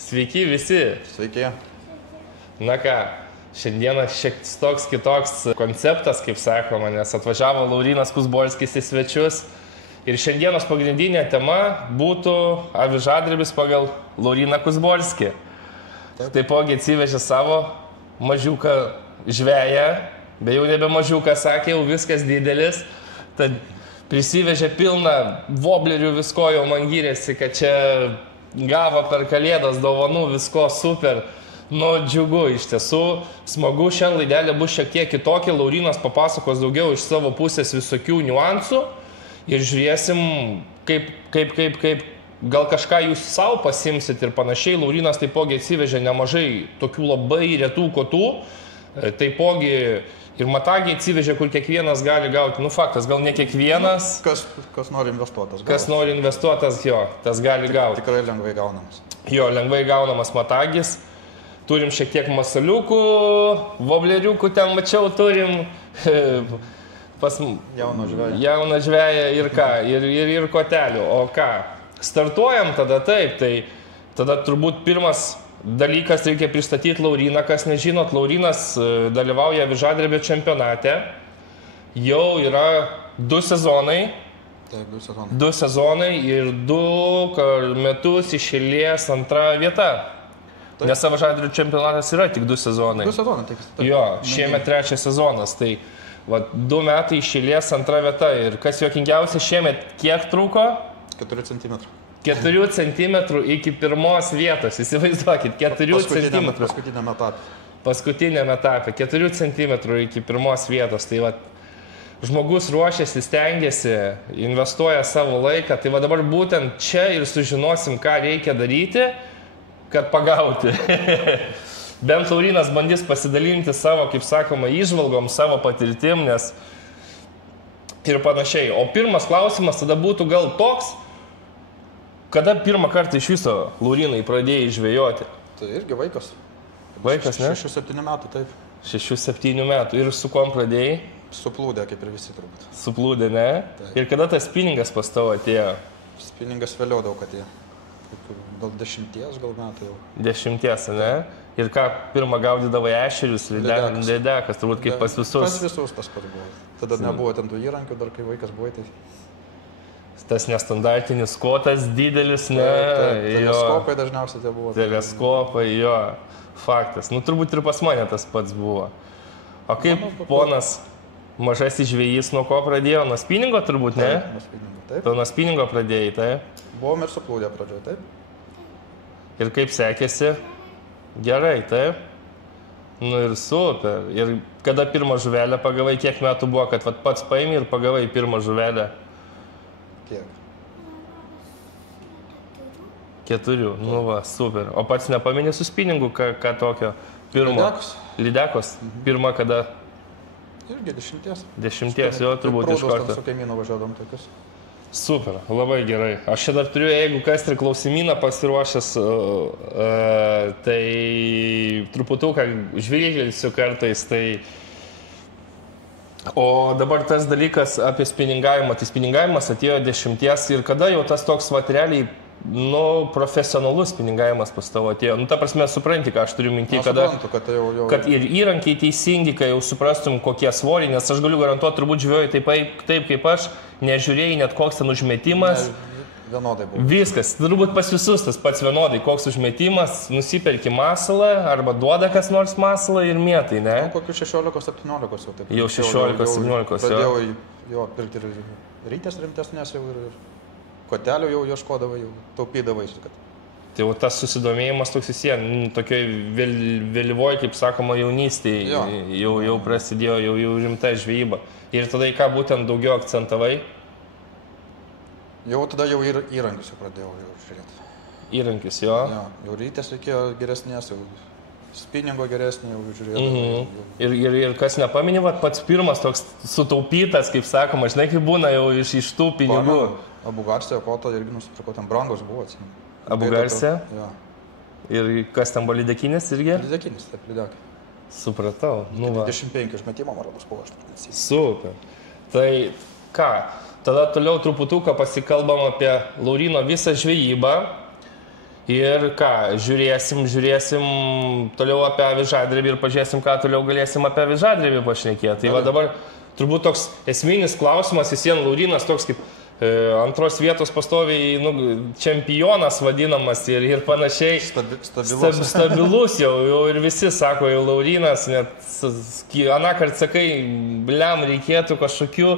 Sveiki visi. Sveiki. Na ką, šiandieną šiek toks kitoks konceptas, kaip sakoma, nes atvažiavo Laurynas Kuzbolskis į svečius. Ir šiandienos pagrindinė tema būtų avižadrebis pagal Lauryną Kuzbolskį. Taipogi atsivežė savo mažiuką žveją, be jau nebe mažiuką, sakė, jau viskas didelis. Tad prisivežė pilną voblerių, visko jau man gyrėsi, kad čia gavo per kalėdas dovanų, visko super. Nu, džiugu, iš tiesų, smagu, šiandien laidelė bus šiek tiek kitokia, Laurynas papasakos daugiau iš savo pusės visokių niuansų ir žiūrėsim, kaip gal kažką jūs savo pasimsit ir panašiai. Laurynas taipogi atsivežė nemažai tokių labai retų kotų, taipogi ir matagiai atsivežė, kur kiekvienas gali gauti. Nu, faktas, gal ne kiekvienas. Kas nori investuotas. Kas nori investuotas, jo, tas gali gauti. Tikrai lengvai gaunamas. Jo, lengvai gaunamas matagis. Turim šiek tiek masaliukų, vobleriukų ten mačiau, turim pas jauną žveją ir ką, ir kotelių. O ką, startuojam tada taip, tai tada turbūt pirmas dalykas reikia pristatyti Lauryną, kas nežinot, Laurynas dalyvauja avižadrebio čempionate, jau yra 2 sezonai. Taip, 2 sezonai. 2 sezonai ir 2 metus iš eilės 2 vieta. Taip. Nes avižadrebio čempionatas yra tik 2 sezonai. 2 sezonai, taip. Jo, šiemet 3 sezonas, tai va, 2 metai iš eilės 2 vieta. Ir kas juokingiausia, šiemet kiek trūko? 4 cm. 4 cm iki 1 vietos, įsivaizduokit, 4 cm. Paskutiniame etape, 4 cm iki 1 vietos. Tai va, žmogus ruošiasi, stengiasi, investuoja savo laiką. Tai va dabar būtent čia ir sužinosim, ką reikia daryti, kad pagauti. Bent Laurynas bandys pasidalinti savo, kaip sakoma, įžvalgom, savo patirtim, nes ir panašiai. O pirmas klausimas tada būtų gal toks, kada pirmą kartą iš viso, Laurynai, pradėjai žvejoti? Tai irgi vaikas. Vaikas, ne? 6-7 metų, taip. 6-7 metų. Ir su kuom pradėjai? Suplūdė, kaip ir visi turbūt. Suplūdė, ne? Taip. Ir kada tas spiningas pas tavo atėjo? Spiningas vėliau daug atėjo. Gal 10 metų jau. 10, ne? Ir ką, pirmą gaudydavai ešerius, lydekas, turbūt kaip pas visus. Pas visus tas pats buvo. Tada nebuvo ten tų įrankių, dar kai vaikas buvo, tai... Tas nestandartinis kotas didelis, ne? Teleskopai dažniausiai tai buvo. Teleskopai, jo, faktas. Nu, turbūt ir pas mane tas pats buvo. O kaip ponas mažasis žvejys nuo ko pradėjo? Nuo spiningo turbūt, ne? Taip, nuo spiningo, taip. Tu nuo spiningo pradėjai, taip? Buvom ir suplūdę pradžioje, taip. Ir kaip sekėsi? Gerai, taip? Nu ir super. Ir kada pirmą žuvelę pagavai, kiek metų buvo, kad pats paimi ir pagavai pirmą žuvelę? Kiek? 4. Nu va, super. O pats nepamini su spiningu, ką tokio? Pirmo. Lydekos. Lydekos? Pirma kada? Irgi 10. 10, jo, turbūt iš karto. Su kaimynu važiuodom tokius. Super, labai gerai. Aš čia dar turiu, jeigu kas ir klausimyną pasiruošęs, tai truputuką žvilgelsiu kartais, tai... O dabar tas dalykas apie spiningavimą. Tai spiningavimas atėjo 10 ir kada jau tas toks materialiai, nu, profesionalus spiningavimas pas tavo atėjo. Nu, ta prasme, supranti, ką aš turiu minti, kada... Suprantu, kad jau... Kad ir įrankiai teisingi, kai jau suprastum, kokie svoriai, nes aš galiu garantuoti, turbūt žvejojai taip kaip aš, nežiūrėjai net koks ten užmetimas. Vienodai buvo. Viskas, turbūt pas visus tas pats vienodai, koks užmetimas, nusiperki masalą arba duoda kas nors masalą ir mėtai, ne? Nu, kokių 16-17 jau taip. Jau 16-17, jo. Pradėjau jo pirkti ir rytės rimtesnės jau ir kotelių jau ieškodavai, jau taupydavai. Tai jau tas susidomėjimas toks visien, tokioj vėlyvoj, kaip sakoma, jaunystėje jau prasidėjo, jau rimta žvejyba. Ir tada į ką būtent daugiau akcentavai? Jau tada jau įrankius jau pradėjau žiūrėti. Įrankius, jo? Jo, jau rytės reikėjo geresnės, jau spiningo geresnė jau žiūrėti. Ir kas nepaminė, pats pirmas toks sutaupytas, kaip sakoma, žinai, kaip būna jau iš tų pinigų. Abu Garsė kotą irgi nusipirkau, ten brangus buvo, atsimenu. Abu Garsė? Jo. Ir kas ten buvo, lydekinis irgi? Lydekinis, taip, lydekai. Supratau. 25 išmetimo marabus buvo, aš neatsimenu. Super. Tai ką? Tada toliau truputuką pasikalbam apie Lauryno visą žvejybą. Ir ką, žiūrėsim toliau apie avižadrebį ir pažiūrėsim, ką toliau galėsim apie avižadrebį pašnekėti. Tai va dabar turbūt toks esminis klausimas, vis vien Laurynas toks kaip antros vietos pastoviai čempionas vadinamas ir panašiai. Stabilus jau ir visi sako, jau Laurynas, net anakart sakai, bliam, reikėtų kažkokių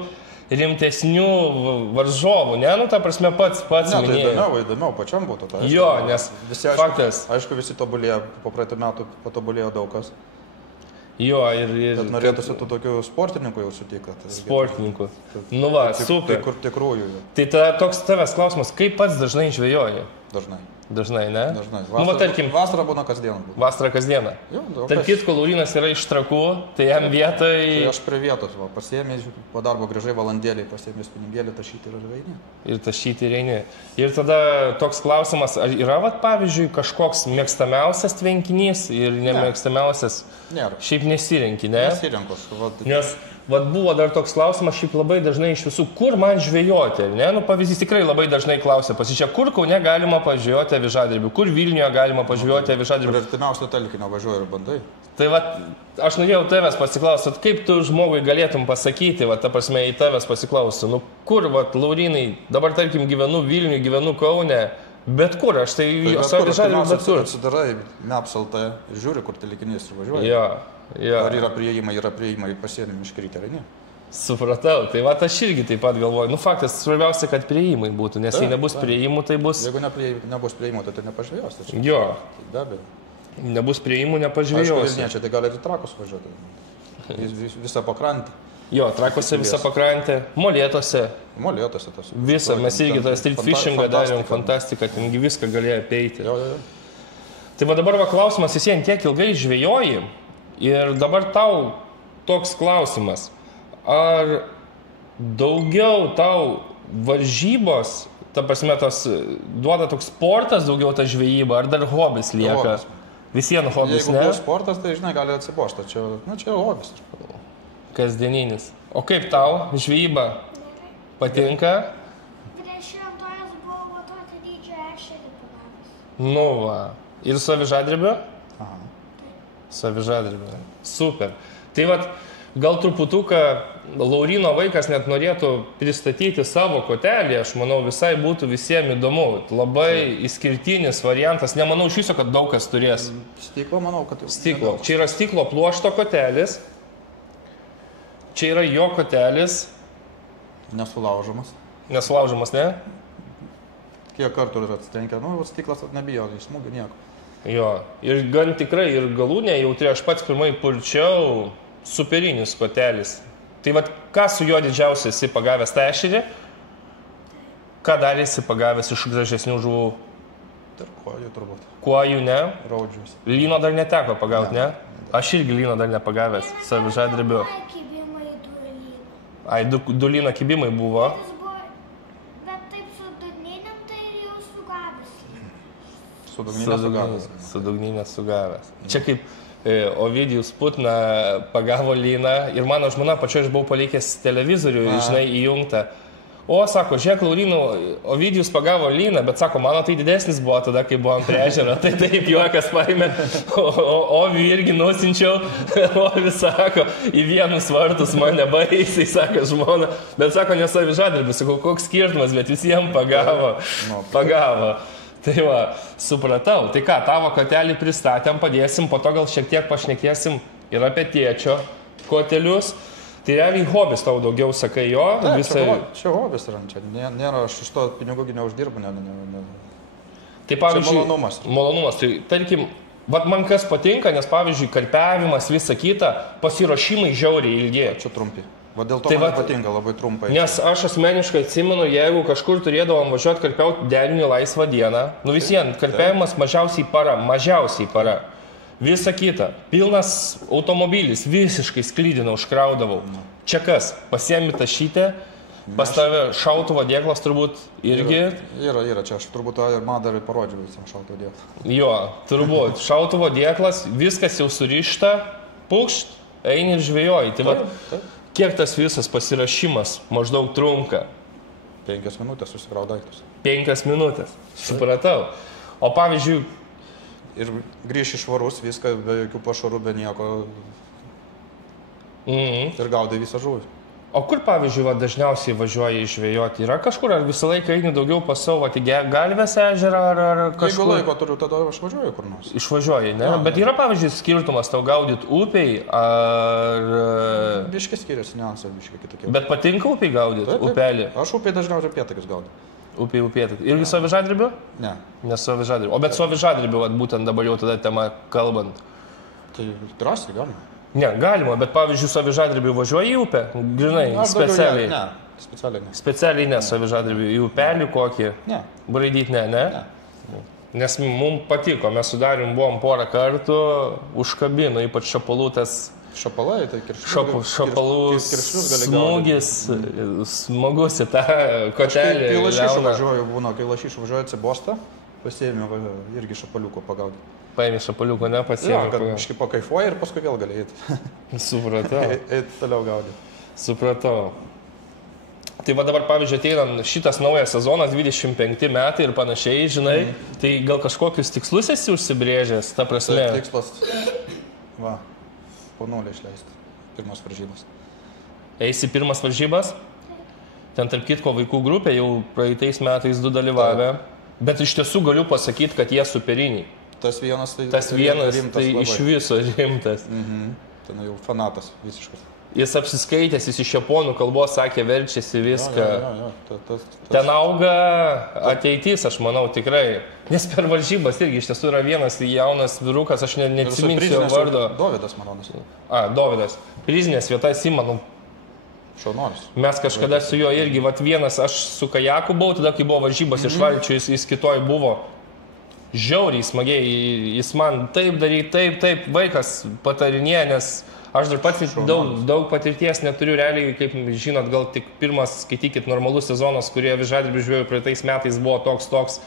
rimtesnių varžovų, ne? Nu, ta prasme, pats ne, minėjai. Tai įdomiau pačiam būtų. Tai, aišku, jo, nes visi, faktas. Aišku, visi tobulėjo, po praeitų metų patobulėjo daug kas. Jo, ir Bet norėtųsi tų tokių sportininkų jau sutikti. Sportininkų. Nu va, super. Tikrųjų. Tai toks tavęs klausimas, kaip pats dažnai žvejoji? Dažnai, ne? Dažnai. Nu, va, tarkim, vasarą būna kasdieną. Vasarą kasdieną. Tarp kitko, Laurynas yra iš Trakų, tai jam vietoj... Tai aš prie vietos, pasiėmė, po darbo grįžai valandėlį, pasiėmė spiningėlį, tašyti ir eini. Ir tašyti ir eini. Ir tada toks klausimas, ar yra, vat, pavyzdžiui, kažkoks mėgstamiausias tvenkinys ir nemėgstamiausias? Nėra. Šiaip nesirenki, ne? Nesirenkus. Nes vat buvo dar toks klausimas, šiaip labai dažnai iš visų, kur man žvejoti, ne? Nu, pavyzdys tikrai labai dažnai klausia, pasičia, kur Kaune galima pažvejoti avižadrebių, kur Vilniuje galima pažvejoti avižadrebių. Ir artimiausią telkinio važiuoju ir bandai. Tai vat, aš norėjau tavęs pasiklausyti, kaip tu žmogui galėtum pasakyti, vat, ta prasme, į tavęs pasiklausiu, nu, kur, vat, Laurynai, dabar, tarkim, gyvenu Vilniuje, gyvenu Kaune, bet kur, aš tai avižadrebių bet kur. Atsidarai Mapsaltą, žiūri, kur telkinys ir važiuoji. Ja. Ar yra prieimai pasienį miškrytę, ar ne? Supratau, tai va aš irgi taip pat galvoju. Nu faktas, svarbiausia, kad prieimai būtų, nes jei nebus prieimų, tai bus... Jeigu nebus prieimų, tai nepažvėjos. Tai jo. Be abejo. Nebus prieimų, nepažvėjos. Aišku, Vilniečiai, tai gali ir Trakus važiuoti. Visą pakrantę. Jo, Trakuose visą pakrantę, Molėtuose. Molėtuose tas. Visą, mes irgi tą street fishingą darėm, fantastiką, tengi viską galėjo apeiti. Jo. Tai va dabar va klausimas, vis vien tiek ilgai žvejoji ir dabar tau toks klausimas. Ar daugiau tau varžybos, ta prasme, tas duoda toks sportas daugiau ta žvejyba, ar dar hobis lieka? Visiems hobis, ne? Jeigu bus sportas, tai žinai, gali atsibošti. Čia hobis. Kasdieninis. O kaip tau žvejyba patinka? Prieš šventojas buvo tokį dydžio ešerį pagavęs. Nu va. Ir su avižadrebiu? Aha. Su avižadrebiu. Super. Tai vat, gal truputuką Lauryno vaikas net norėtų pristatyti savo kotelį, aš manau visai būtų visiems įdomu. Labai išskirtinis variantas, nemanau iš viso, kad daug kas turės. Stiklo, manau, kad... Stiklo. Čia yra stiklo pluošto kotelis. Čia yra jo kotelis. Nesulaužomas. Nesulaužomas, ne? Kiek kartų yra atsitrenkę, stiklas nebijo, smūgių nieko. Jo, ir gan tikrai, ir galūnė jautri, aš pats pirmai pulčiau, superinis kotelis. Tai vat, ką su juo didžiausiai esi pagavęs tą ešerį? Ką dar esi pagavęs iš gražesnių žuvų? Tarkuojų turbūt. Kuojų, ne? Raudžius. Lyno dar neteko pagauti, ne? Aš irgi lyno dar nepagavęs, su avižadrebiu. Ai, du lyno kibimai buvo. Bet taip su dugniniam, tai jau sugavęs. Su dugninė sugavęs. Čia kaip Ovidijus Putna pagavo lyną ir mano žmona pačioje aš buvau palikęs televizorių, žinai, įjungtą. O, sako, žiūrėk, Laurynų, Ovidijus pagavo lyną, bet sako, mano tai didesnis buvo tada, kai buvom prie ežero, tai taip juokas paėmė, Ovi irgi nusinčiau, Ovi sako, į vienus vartus mane baisiai, sako žmona, bet sako, nes avižadrebis, sako, koks skirtumas, bet visiems pagavo. Tai va, supratau, tai ką, tavo kotelį pristatėm, padėsim, po to gal šiek tiek pašnekėsim ir apie tėčio kotelius. Tai realiai hobis tau daugiau sakai jo? Čia hobis yra, čia nėra, aš iš to pinigų neuždirbu. Tai pavyzdžiui, malonumas. Malonumas, tai tarkim, vat man kas patinka, nes pavyzdžiui, karpiavimas, visa kita, pasiruošimai žiauriai ilgi. Čia trumpi. Va dėl to tai man patinka labai trumpai. Nes aš asmeniškai atsimenu, jeigu kažkur turėdavom važiuoti karpiauti deninį laisvą dieną, nu visien, karpiavimas mažiausiai para. Visa kita. Pilnas automobilis, visiškai sklydina užkraudavau. Čia kas? Pasiemi tašytę, pas tave šautuvo dėklas turbūt irgi. Yra, čia aš turbūt man dar parodžiau visam šautuvo dėklą. Jo, turbūt. Šautuvo dėklas, viskas jau surišta, pukšt, eini ir žvejoji. Tai va, kiek tas visas pasirašymas maždaug trunka? 5 minutės susikraut daiktus. 5 minutės. Supratau. O pavyzdžiui, Ir grįši švarus, viską be jokių pašarų, be nieko. Ir gaudai visą žuvį. o kur pavyzdžiui dažniausiai važiuoji žvejoti? Yra kažkur, ar visą laiką eini daugiau pas savo, tai Galvės ežerą, ar Jeigu kažkur? laiko turiu, tada aš važiuoju kur nors. Išvažiuoji, ne? Jo, Bet yra pavyzdžiui skirtumas tau gaudyti upiai, ar... Biškai skiriasi, niuansai biškai kitokie. Bet patinka upiai gaudyti, Taip, taip. upelį? Aš upiai dažniausiai upėtakius gaudau. Upiai, upėtai. Irgi su avižadrybiu? Ne. Nes su avižadrybiu. O bet su avižadrybiu, būtent dabar jau tada tema kalbant. Tai drąsiai galima. Ne, galima, bet pavyzdžiui, su avižadrybiu važiuoji į upę, grinai, Aš daugiau specialiai. Ne, specialiai ne. Specialiai ne, su avižadrybiu. Į upelį kokį? Ne. Braidyti ne, ne? Ne. Nes mums patiko, mes su Darium buvom porą kartų, užkabino, ypač šapalūtas. Šapalai, tai kiršlius. Šapalų Kiršlius gali gaudyti. smūgis, smagus į tą kotelį. Kai lašišų liauną. važiuoju, būna, kai lašišų važiuoju atsibostą, pasiėmiau irgi šapaliuko pagaudyti. Paėmė šapaliuko, Jo, nepasiėmė. kad biškai pakaifuoji ir paskui vėl gali eiti. Supratau. Eiti toliau gaudyti. Supratau. Tai va dabar, pavyzdžiui, ateina šitas naujas sezonas, 25 metai ir panašiai, žinai, tai gal kažkokius tikslus esi užsibrėžęs, ta prasme. Tai tikslas, va, po nulį išleisti. Pirmos varžybos. Eisi pirmas varžybas, ten tarp kitko vaikų grupė jau praeitais metais 2 dalyvavę, bet iš tiesų galiu pasakyti, kad jie superiniai. Tas vienas, tai, Tas vienas rimtas tai labai. iš viso rimtas. Ten jau fanatas visiškas. Jis apsiskaitęs, jis iš japonų kalbos sakė, verčiasi viską. Jo. Ten auga ateitis, aš manau, tikrai. Nes per varžybas irgi iš tiesų yra vienas jaunas vyrukas, aš neatsiminsiu jo vardo. Dovydas, manau, Dovydas. Prizinės vietas įmanau. Šaunuolis. Mes kažkada su juo irgi, vienas, aš su kajaku buvau, tada kai buvo varžybos iš Valčių, jis kitoj buvo. Žiauriai smagiai, jis man taip daryti, taip, vaikas patarinėja, nes aš dar pats daug patirties neturiu, realiai, kaip žinot, gal tik pirmas, skaitykit, normalus sezonas, kurie avižadrybių žvejų praeitais metais buvo toks,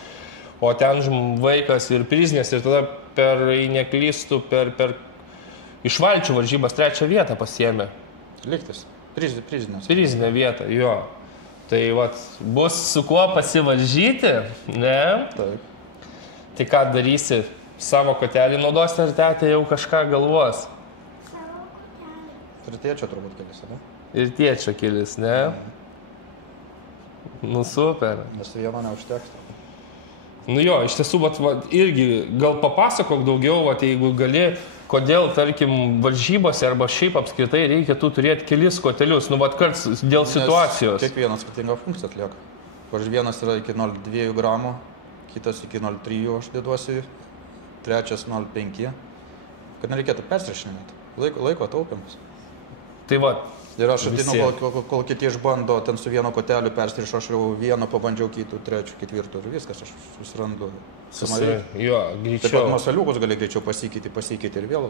o ten vaikas ir prizinės ir tada neklystų, iš Valčių varžybas 3 vietą pasiėmė. Lygtis. Prizinės. Prizinę vietą, jo. Tai bus su kuo pasivaržyti, ne? Taip. Tai ką darysi? Savo kotelį naudosi ar tetė jau kažką galvos? Savo kotelį. Ir tėčio turbūt kelis, ne? Ir tėčio kelis, ne? Nu super. Nes vieno neužteks. Nu jo, iš tiesų, irgi gal papasakok daugiau, jeigu gali, kodėl, tarkim, varžybose arba šiaip apskritai reikia turėti kelis kotelius, karts dėl situacijos. Nes kiekvienas skirtingą funkciją atlieka. Pavyzdžiui, vienas yra iki 0,2 gramų, kitas iki 0,3 aš dėduosi, trečias 0,5, kad nereikėtų persirašinėti. Laiko taupimas. Tai Ir aš atinu, kol kiti išbando, ten su vienu koteliu persirišu, aš jau vieną pabandžiau, kitų, trečių, ketvirtų ir viskas, aš susirandu. Jo, greičiau. Taip pat masaliukus gali greičiau pasikeiti ir vėl.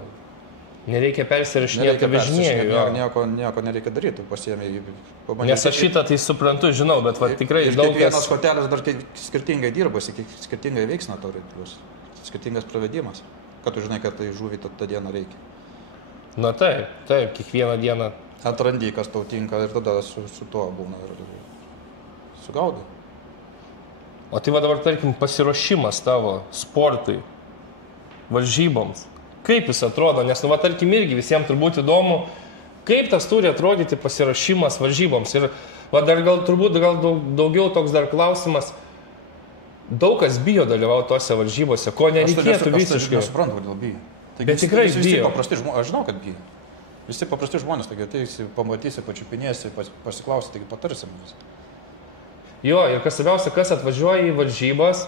Nereikia persirašinėti vežinėjų. Nieko nereikia daryti, pasiėmė. Nes aš šitą tai suprantu, žinau, bet tikrai daug kas... Kiekvienas kotelis dar skirtingai dirbasi, skirtingai veiksna turi, skirtingas pravedimas, kad tu žinai, kad tai žuvį tą dieną reikia. Na taip, kiekvieną dieną. Atrandi, kas tau tinka ir tada su tuo būna ir sugaudai. O tai dabar, tarkim, pasiruošimas tavo sportui, varžyboms. Kaip jis atrodo? Nes, tarkim, irgi visiems turbūt įdomu, kaip tas turi atrodyti pasiruošimas varžyboms. Ir dar turbūt daugiau toks dar klausimas. Daug kas bijo dalyvauti tose varžybose, ko nereikėtų visiškai. Aš nesuprantu, kodėl bijo. Bet tikrai bijo. Aš žinau, kad bijo. Visi paprasti žmonės, taigi ateisi, pamatysi, pačiupinėsi, pasiklausi, taigi patarsim vis. Jo, ir kas svarbiausia, kas atvažiuoja į varžybas,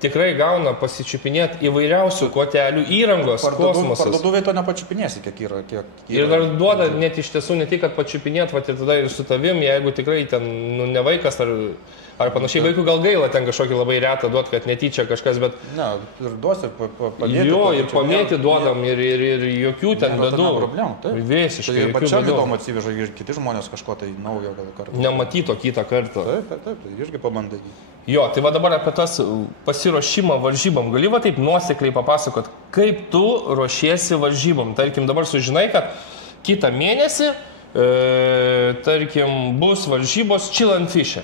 tikrai gauna pasičiupinėti įvairiausių kotelių, įrangos, kosmosas. Parduotuvėje to nepačiupinėsi, kiek yra. Ir dar duoda net iš tiesų ne tik, kad pačiupinėti, ir tada ir su tavim, jeigu tikrai ten ne vaikas ar panašiai, vaikų gal gaila ten kažkokį labai retą duot, kad netyčia kažkas, bet... Ne, ir duosi, pamėti. Jo, ir pamėti duodam, ir jokių ten bėdų. Ne problemų, taip. Visiškai. Ir pačiam įdomu atsiveža ir kiti žmonės kažko tai naujo gal kartą. Nematyto kitą kartą. Taip, tai irgi pabandai. Jo, tai dabar apie tas pasiruošimą varžybom. Gali taip nuosekliai papasakot, kaip tu ruošiesi varžybom. Tarkim, dabar sužinai, kad kitą mėnesį, tarkim, bus varžybos Chill and Fish.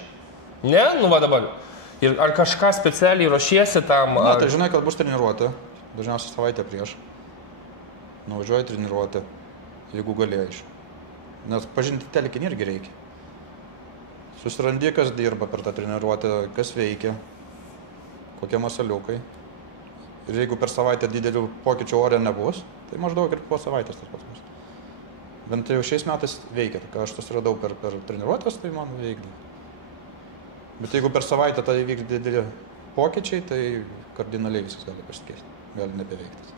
Ne? Dabar. Ir ar kažką specialiai ruošiesi tam? Na, Ar... tai žinai, kad bus treniruotė, dažniausiai savaitę prieš. Nuvažiuoji treniruotę, jeigu galėjai. Nes pažinti telekinį irgi reikia. Susirandi, kas dirba per tą treniruotę, kas veikia, kokie masaliukai. Ir jeigu per savaitę didelių pokyčių ore nebus, tai maždaug ir po savaitės tas pas mus. Bent jau šiais metais veikia, ką aš susiradau per treniruotės, tai man veikdavo. Bet jeigu per savaitę tai vyks dideli pokyčiai, tai kardinaliai viskas gali pasikeisti, gali nebeveikti.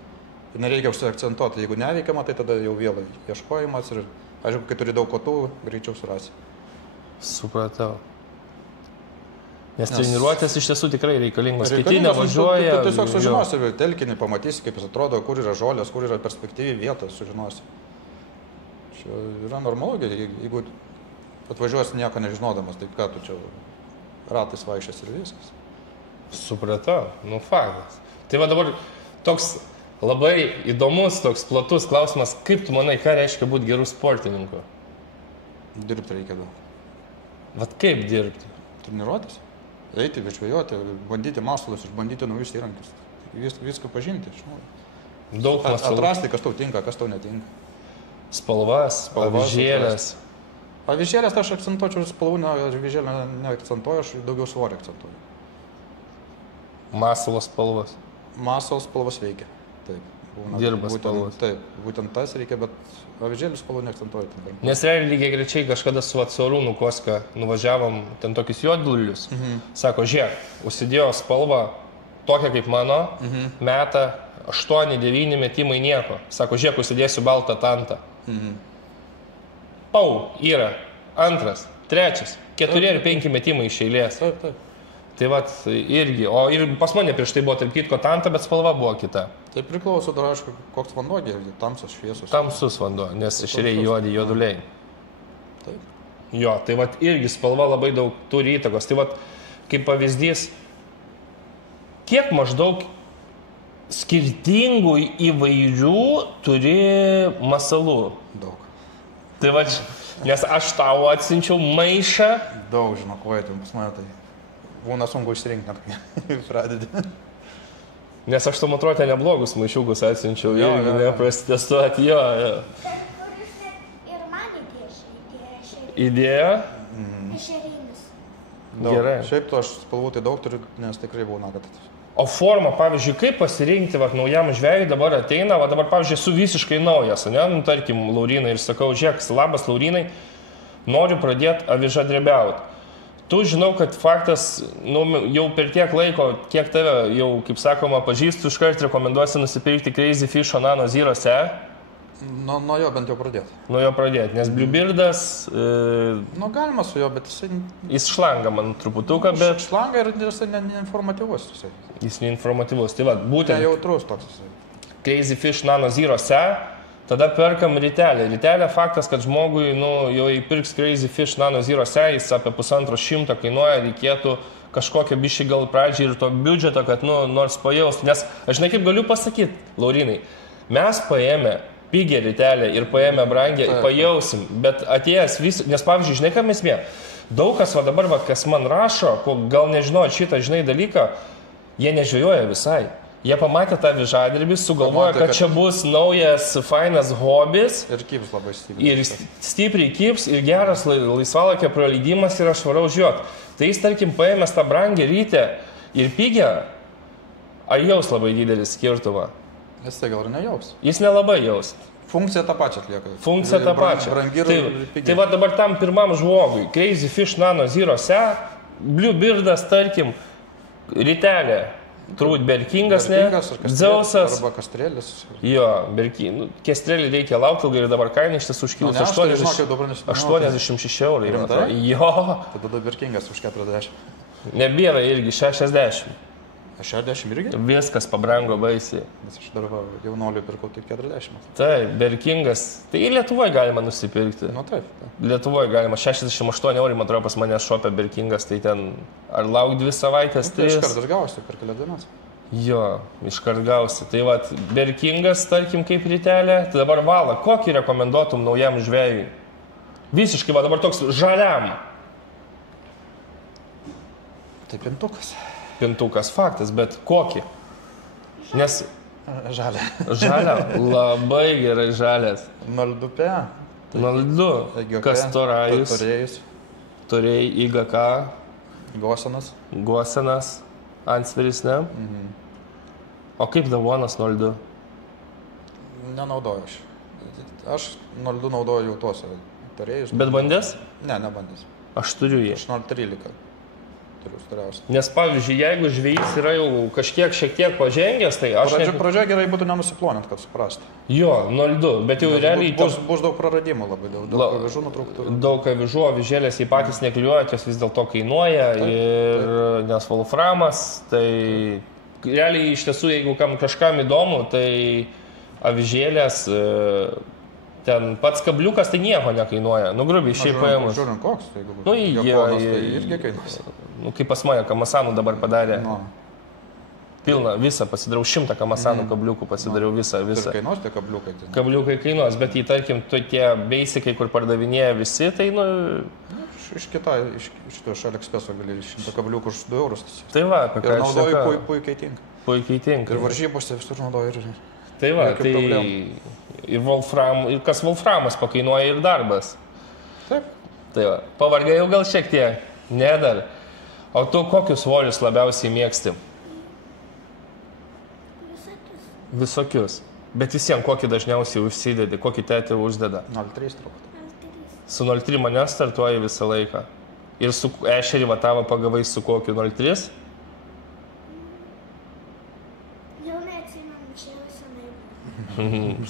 Ir nereikia užsiakcentuoti, jeigu neveikiama, tai tada jau vėl ieškojimas ir, aišku, kai turi daug kotų, greičiau surasi. Supratau. Nes treniruotės iš tiesų tikrai reikalingos. Kiti nevažiuoja. Tu tiesiog sužinosi telkinį, pamatysi, kaip jis atrodo, kur yra žolės, kur yra perspektyvi vieta, sužinosi. Čia yra normalu, jeigu atvažiuosi nieko nežinodamas, tai ką tu čia ratais vaikščias ir viskas. Supratau, nu faktas. Tai va dabar toks labai įdomus, toks platus klausimas, kaip tu manai, ką reiškia būti gerų sportininkų? Dirbti reikia daug. Vat kaip dirbti? Treniruotis, eiti, žvejoti, bandyti masalus, išbandyti naujus įrankius. Viską pažinti, žinau. Daug masalų. Atrasti, kas tau tinka, kas tau netinka. Spalvas, avižėlės. Avižėlės tai aš akcentuočiau spalvų, avižėlę neakcentuoju, aš daugiau svorį akcentuoju. Masalo spalvas. Masalo spalvas veikia. Taip. Dirba spalvos. Taip, būtent tas reikia, bet avižėlių spalvų neakcentuoju. Nes realiai lygiai grečiai kažkada su Arūnu Koska nuvažiavom ten tokius juodlulius. Sako, žiūrėk, užsidėjo spalvą tokią kaip mano, meta 8-9 metimai nieko. Sako, žiūrėk, užsidėsiu baltą tantą. Pau, yra. Antras, trečias, 4 ar 5 metimai iš eilės. Taip, taip. Tai vat irgi, o ir pas mane prieš tai buvo tarp kitko tanta, bet spalva buvo kita. Tai priklauso dar, aišku, koks vanduo gėrė, tamsus, šviesus. Tamsus vanduo, nes išrėjai juodi juoduliai. Taip. Jo, tai vat irgi spalva labai daug turi įtakos. Tai vat kaip pavyzdys, kiek maždaug skirtingų įvairių turi masalų? Daug. Tai vat, nes aš tau atsinčiau maišą. Daug, žinok, vajatėm pas mane tai. Būna sunku išsirinkti, net pradedi. Nes aš tam atrodo neblogus maišiukus atsinčiau, jeigu neprasitestuoti, jo. Bet kuris ir man įdėjo Idėja? ešerinis. Gerai. Šiaip to aš spalvų tai daug turiu, nes tikrai būna, kad... O formą, pavyzdžiui, kaip pasirinkti, vat, naujam žvejui dabar ateina, va dabar, pavyzdžiui, esu visiškai naujas, ne, nu, tarkim, Laurinai, ir sakau, žiūrėk, labas Laurinai, noriu pradėti avižadrebiauti. Tu žinau, kad faktas, nu, jau per tiek laiko, kiek tave jau, kaip sakoma, pažįstu, iškart rekomenduosi nusipirkti Crazy Fish Nano Zero Se. Nuo jo bent jau pradėti. Nuo jo pradėti, nes Bluebirdas... Nu, galima su jo, bet jisai... Jis šlanga man truputuką, bet... Šlanga ir jisai neinformatyvus. Jis neinformatyvus. Tai va, būtent... Nejautrus toks jisai. Crazy Fish Nano Zero Se, tada perkam ritelę. Ritelė faktas, kad žmogui, nu, jau įpirks Crazy Fish Nano Zero Se, jis apie 150 kainuoja, reikėtų kažkokią bišį gal pradžią ir to biudžeto, kad, nu, nors pajaust. Nes aš žinai, kaip galiu pasakyti, Laurinai, mes paėmė pigią ritelę ir paėmė brangę, pajausim, bet atėjęs vis, nes pavyzdžiui, žinai, ką mes mė, daug kas va dabar, va, kas man rašo, gal nežinau šitą, žinai, dalyką, jie nežvejoja visai. Jie pamatė tą avižadrebį, sugalvoja, kad čia bus naujas, fainas hobis. Ir kibs labai stipriai. Ir stipriai kibs, ir geras laisvalakio praleidimas, ir aš varau žiūrėt. Tai jis, tarkim, paėmęs tą brangę rytę ir pigę, ar jaus labai didelį skirtumą? Jis tai gal ir nejaus. Jis nelabai jaus. Funkcija tą pačią atlieka. Funkcija tą pačią. Brangi ir pigi. Tai va dabar tam pirmam žmogui, Crazy Fish Nano Zero Se, Bluebirdas, tarkim, ritelė. Turbūt Berkingas, ne? Dzeusas. Arba Kastrėlis. Jo, Kestrėlį reikia laukti ilgai ir dabar kaina iš tiesų užkilus 86 eurų. Jo. Tada Berkingas už 40. Nebėra irgi 60. 60 irgi? Viskas pabrango baisiai. Nes aš dar jaunoliui pirkau tik 40. Taip, Berkingas. Tai ir Lietuvoje galima nusipirkti. Nu taip. Lietuvoje galima 68 eurų, man atrodo, pas mane šopė Berkingas, tai ten ar lauk 2 savaitės, tai... Iš karto gausi per kelias dienas. Jo, iškart gausi. Tai va, Berkingas, tarkim, kaip ritelė, tai dabar vala, kokį rekomenduotum naujam žvejui? Visiškai, va dabar toks žaliam. Tai pintukas. Pintukas faktas, bet kokį? Nes Žalia. žalia, labai gerai žalias. 0,2 P. 0,2. Kas Torajus? Torėjus. Torėjai IGK, Gosenas. Gosenas, Ansveris, ne? O kaip Davonas 0,2? Nenaudoju aš. Aš 0,2 naudoju jau tuos Torėjus. Bet bandės? Ne, nebandęs. Aš turiu jį. Aš 0,13 turiu storiausią. Nes pavyzdžiui, jeigu žvejys yra jau šiek tiek pažengęs, tai aš... Pradžia gerai būtų nenusiploninti, kad suprasti. Jo, 0,2, bet jau realiai... Bus daug praradimų labai, daug avižų nutrūktų. Daug avižų, avižėlės jį patys nekliuoja, jos vis dėlto kainuoja, nes wolframas, tai realiai iš tiesų, jeigu kažkam įdomu, tai avižėlės, ten pats kabliukas tai nieko nekainuoja, grubiai šiaip paėmus. Žiūrint koks, jeigu Nu, Japonas, tai irgi kainuos. Kaip pas mane Kamasanų dabar padarė. Pilną, visą pasidariau, 100 Kamasanų kabliukų pasidariau visą. Ir kainuos tie kabliukai? Tai Kabliukai kainuos, bet į, tarkim, tie basicai, kur pardavinėja visi, tai, Iš šito Šalexpreso gali 100 kabliukų už 2 eurus. Tai va, apie ką ir aš naudoju sakau. puikiai tinka. Puikiai tinka. Ir varžybose visur naudoju. Tai va, jokių tai problemų. ir kas wolframas pakainuoja ir darbas. Taip. Tai va, pavargai jau gal šiek tiek, ne dar. O tu kokius svorius labiausiai mėgsti? Visokius. Bet visiems kokį dažniausiai užsidedi, kokį tetį uždeda? 0,3 truputį. Su 0,3 mane startuoji visą laiką. Ir su ešerį vatavą pagavai su kokiu 0,3? Jau neatsimenu, čia jau senai.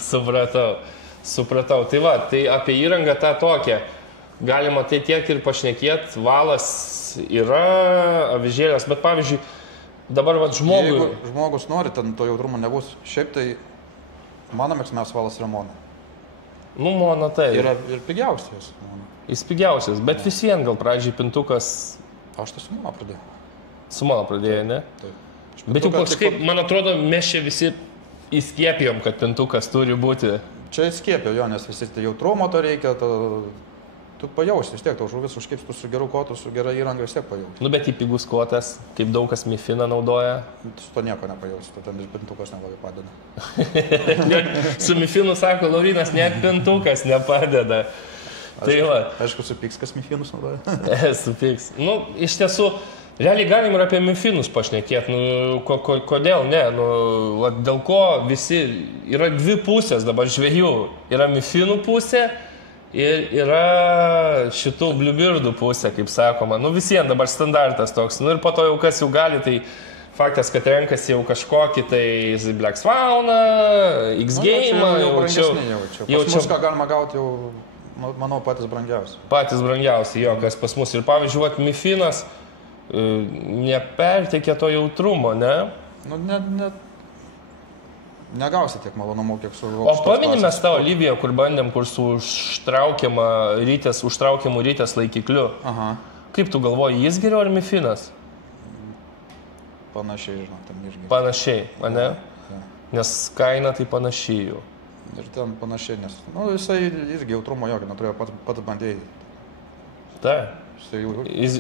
Supratau. Tai va, tai apie įrangą tą tokią. Galima tai tiek ir pašnekėt, valas yra, avižėlės, bet pavyzdžiui, dabar va žmogui... Jeigu žmogus nori, ten to jautrumo nebus. Šiaip tai mano mėgstamiausias valas yra mono. Nu, mono tai. Yra ir pigiausias mono. Jis pigiausias, bet vis vien gal pradžiai pintukas... Aš tai su mono pradėjau. Su mono pradėjai, ne? Taip. Bet jau kažkaip, man atrodo, mes čia visi įskiepijom, kad pintukas turi būti. Čia įskiepio jo, nes visi tai jautrumo to reikia, tu pajausi vis tiek, tau žuvis užkipstų su geru kotu, su gera įranga vis tiek pajausi. Nu, bet į pigus kotas, kaip daug kas mifiną naudoja. Su to nieko nepajausi, tu ten ir pintukas nelabai padeda. Su mifinu sako, Laurinas, net pintukas nepadeda. Tai va. Aišku, supyks, kas mifinus naudoja. Supyks. Nu, iš tiesų, realiai galim ir apie mifinus pašnekėti. Nu, kodėl ne? Nu, dėl ko visi, yra dvi pusės dabar žvejų. Yra mifinų pusė. Ir yra šitų bliubirdų pusė, kaip sakoma. Nu visiems dabar standartas toks. Nu ir po to jau kas jau gali, tai faktas, kad renkasi jau kažkokį, tai Black Swan, X-Game. Jau brangesnį jaučiu. Pas mus ką galima gauti jau, manau, patys brangiausi. Patys brangiausi, jo, kas pas mus. Ir pavyzdžiui, mifinas neperteikia to jautrumo, ne? Nu, negausi tiek malonumų, kiek su aukštos klasės. O paminime tą Oliviją, kur bandėm, kur su užtraukiamu rytės laikikliu. Aha. Kaip tu galvoji, jis geriau ar mifinas? Panašiai, žinau, ten irgi. Panašiai, ane? Ja. Nes kaina tai panašiai jų. Ir ten panašiai, nes, nu, jisai irgi jautrumo jokio, neturėjo pats bandėjai. Taip.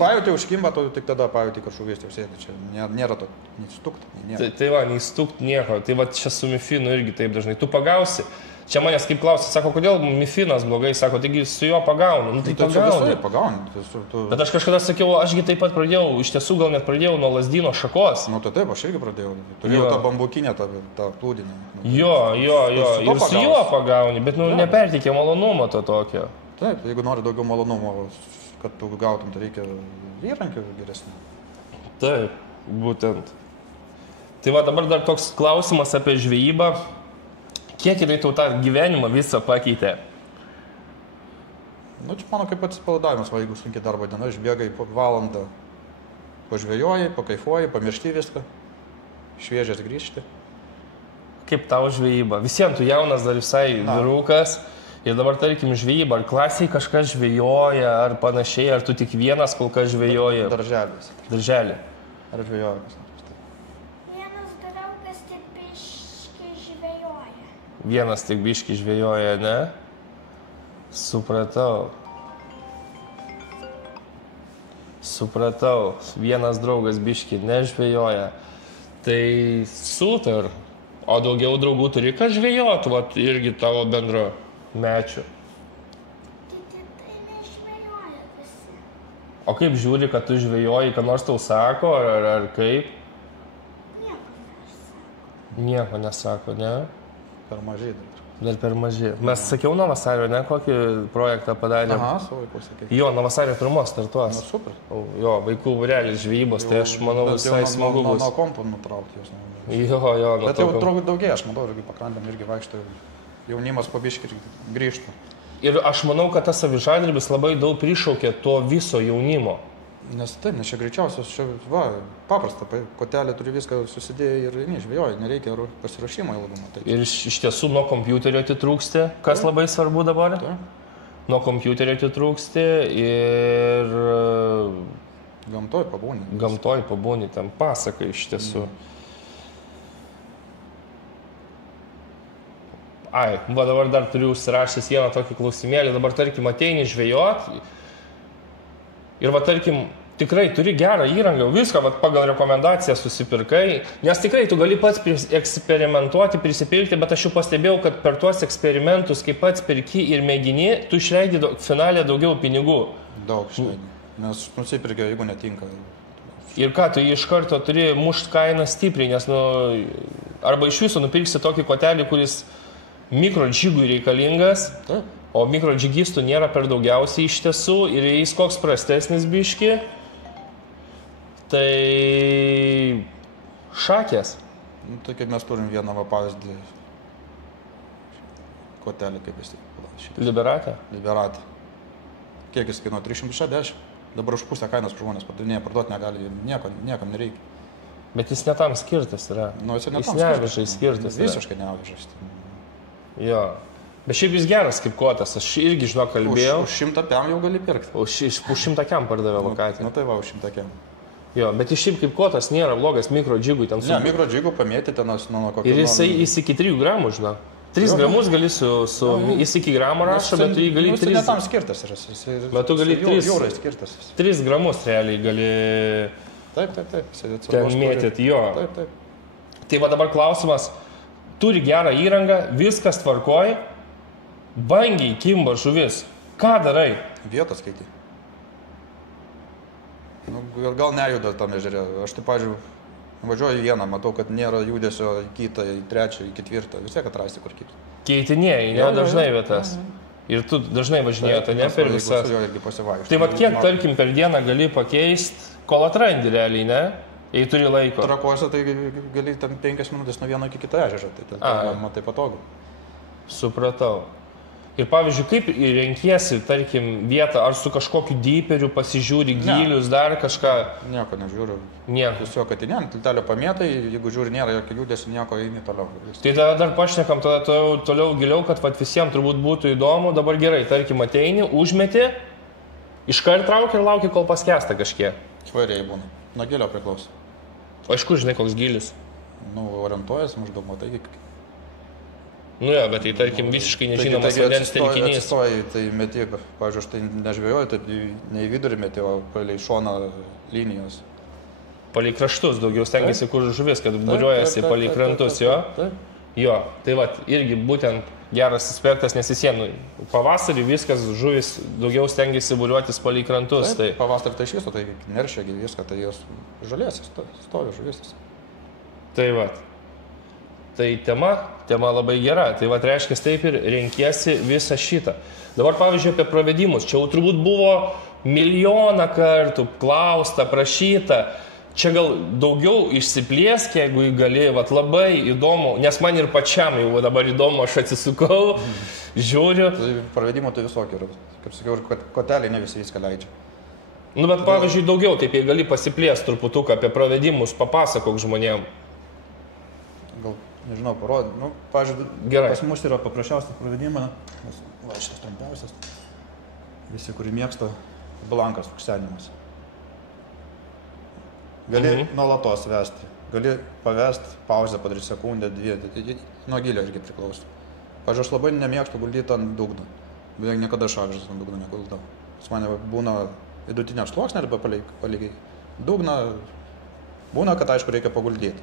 Pajutė užkimba, tu tik tada pajutė, kad žuvis jau sėdi. Čia nėra to, nei stukt, nei nieko. Tai va, nei stukt nieko. Tai va, čia su mifinu irgi taip dažnai. Tu pagausi. Čia manęs kaip klausia, sako, kodėl mifinas blogai, sako, taigi su juo pagaunu. Nu, tai pagauni. Bet aš kažkada sakiau, ašgi taip pat pradėjau, iš tiesų gal net pradėjau nuo lazdyno šakos. Nu, tai taip, aš irgi pradėjau. Turėjau tą bambukinę, tą plūdinę. Jo. Ir su juo pagauni, bet nepertikė malonumo to tokio. Taip, jeigu nori daugiau malonumo, kad tu gautum, tai reikia įrankių geresnį. Taip, būtent. Tai va dabar dar toks klausimas apie žvejybą. Kiek jinai tau tą gyvenimą visą pakeitė? Nu, čia mano kaip atsipalaidavimas, jeigu sunkiai darbo diena, išbėgai po valandą, pažvejojai, pakaifuoji, pamiršti viską, šviežias grįžti. Kaip tau žvejyba? Visiems tu jaunas dar visai vyrukas. Ir dabar, tarkim, žvejyba, ar klasiai kažkas žvejoja, ar panašiai, ar tu tik vienas kol kas žvejoji? Darželis. Darželį. Ar žvejojimas? Vienas draugas tik biški žvejoja. Vienas tik biški žvejoja, ne? Supratau. Supratau, vienas draugas biški nežvejoja. Tai super. O daugiau draugų turi, ką žvejot, vat irgi tavo bendro mečių. Tai nežvejoja visi. O kaip žiūri, kad tu žvejoji, ką nors tau sako, ar kaip? Nieko nesako. Nieko nesako, ne? Per mažai dar. Dar per maži. Mes sakiau nuo vasario, ne, kokį projektą padarėm? Aha, su vaiku sakai. Jo, nuo vasario 1 startuos. Na, super. Jo, vaikų būrelis žvejybos, tai aš manau visai smagu bus. Nuo kompų nutraukti jūs. Jo, nuo Bet jau to. draugų daugėja, aš matau, irgi pakrantėm irgi vaikšto, jaunimas pabiški grįžtų. Ir aš manau, kad tas avižadrebis labai daug prišaukė to viso jaunimo. Nes taip, nes čia greičiausias, čia va, paprasta, kotelė turi viską susidėję ir nežvėjoji, nereikia pasirašymo ilgumo. Tai. Ir iš tiesų nuo kompiuterio atitrūksti, kas labai svarbu dabar. Nuo kompiuterio atitrūksti ir Gamtoj pabūni. Gamtoj pabūni, ten pasakai iš tiesų. Ai, va dabar dar turiu užsirašęs vieną tokį klausimėlį, dabar tarkim ateini žvejot ir va tarkim tikrai turi gerą įrangą, viską va, pagal rekomendaciją susipirkai, nes tikrai tu gali pats eksperimentuoti, prisipilti, bet aš jau pastebėjau, kad per tuos eksperimentus, kai pats pirki ir mėgini, tu išleidi finalė daugiau pinigų. Daug išleidi, nes nusipirkė, jeigu netinka. Ir ką, tu iš karto turi mušt kainą stipriai, nes arba iš viso nupirksi tokį kotelį, kuris mikrodžigui reikalingas, o mikrodžigistų nėra per daugiausiai iš tiesų ir jis koks prastesnis biški, tai šakės. Tai kaip mes turim vieną pavyzdį kotelį, kaip jis taip. Liberatė? Liberatė. Kiek jis kainuoja? 360. Dabar už pusę kainos žmonės pardavinėja, parduoti negali, niekam nereikia. Bet jis netam skirtas yra. Nu, jis nevežai skirtas. Visiškai nevežai. Jo. Bet šiaip jis geras kaip kotas, aš irgi žinau kalbėjau. Už 100 piam jau gali pirkti. Už 100 kiam pardavė vakatį. Nu tai va, už 100 kiam. Jo, bet iš šiaip kaip kotas nėra blogas mikrodžigui. Ne, mikrodžigų pamėti ten nuo kokio. Ir jis iki 3 gramų, žinau. 3 gramus gali jis iki gramo rašo, bet tu jį gali 3. Jis netam skirtas yra. Bet tu gali jūrai skirtas. 3 gramus realiai gali. Taip. Ten mėtyti, jo. Taip. Tai va dabar klausimas. Turi gerą įrangą, viskas tvarkoj, bangiai kimba žuvis. Ką darai? Vietą skaitai. Nu, gal nejuda tam ežere. Aš taip, pavyzdžiui, važiuoju į vieną, matau, kad nėra judesio į kitą, į trečią, į ketvirtą. Vis tiek atrasti kur kitą. Keitinėjai, ne dažnai vietas. Ir tu dažnai važinėjai, ne per visas. Tai va kiek, tarkim, per dieną gali pakeisti, kol atrandi realiai, ne? Jei turi laiko. Trakuose tai gali tam 5 minutės nuo vieno iki kito ežero, tai matai patogu. Supratau. Ir pavyzdžiui, kaip renkiesi, tarkim, vietą, ar su kažkokiu dyperiu pasižiūri gilius, dar kažką? Nieko nežiūriu. Nieko. Tiesiog ateinė, tiltelio pamėtai, jeigu žiūri nėra jokio judesio, nieko eini toliau. Tai tada dar pašnekam, tada toliau giliau, kad visiems turbūt būtų įdomu. Dabar gerai, tarkim, ateini, užmeti, iškart trauki ir lauki, kol paskęsta kažkiek. Švariai būna. Nuo gilio priklauso. O iš kur žinai, koks gilis? Nu, orientuojas maždaug, matai. Nu jo, bet tai tarkim visiškai nežinomas vandens telkinys. Atsistoji, tai meti, pavyzdžiui, aš tai nežvėjoju, tai ne į vidurį meti, o palei šoną linijos. Palei kraštus daugiau stengiasi, kur žuvis, kad būriuojasi palei krantus, jo? Jo, tai va, irgi būtent geras aspektas, nes visiems pavasarį viskas žuvis daugiau stengiasi būriuotis palei krantus. Tai pavasarį tai iš viso, tai neršiagi viską, tai jos žalėsis, stovi žuvis. Tai va. Tai tema labai gera. Tai va, reiškia, taip ir renkiesi visą šitą. Dabar, pavyzdžiui, apie pravedimus. Čia jau turbūt buvo milijoną kartų klausta, prašyta. Čia gal daugiau išsiplėsk, jeigu gali, va, labai įdomu, nes man ir pačiam jau dabar įdomu, aš atsisukau, žiūriu. Tai pravedimų tai visokių yra. Kaip sakiau, ir koteliai ne visi viską leidžia. Nu, bet pavyzdžiui, daugiau, taip jei gali pasiplėst truputuką apie pravedimus, papasakok žmonėm. Gal, nežinau, parodė. Nu, pavyzdžiui, pas mus yra paprasčiausias pravedimas. Va, šitas trumpiausias. Visi, kurį mėgsta, blankas, fuksenimas. Gali nuolatos vesti. Gali pavesti, pauzę padaryti sekundę, 2. Nuo gilio irgi priklauso. Pavyzdžiui, aš labai nemėgstu guldyti ant dugno. Beveik niekada šakžas ant dugno neguldau. Pas mane būna vidutinę sluoksnį arba palygiai dugną, būna, kad aišku reikia paguldyti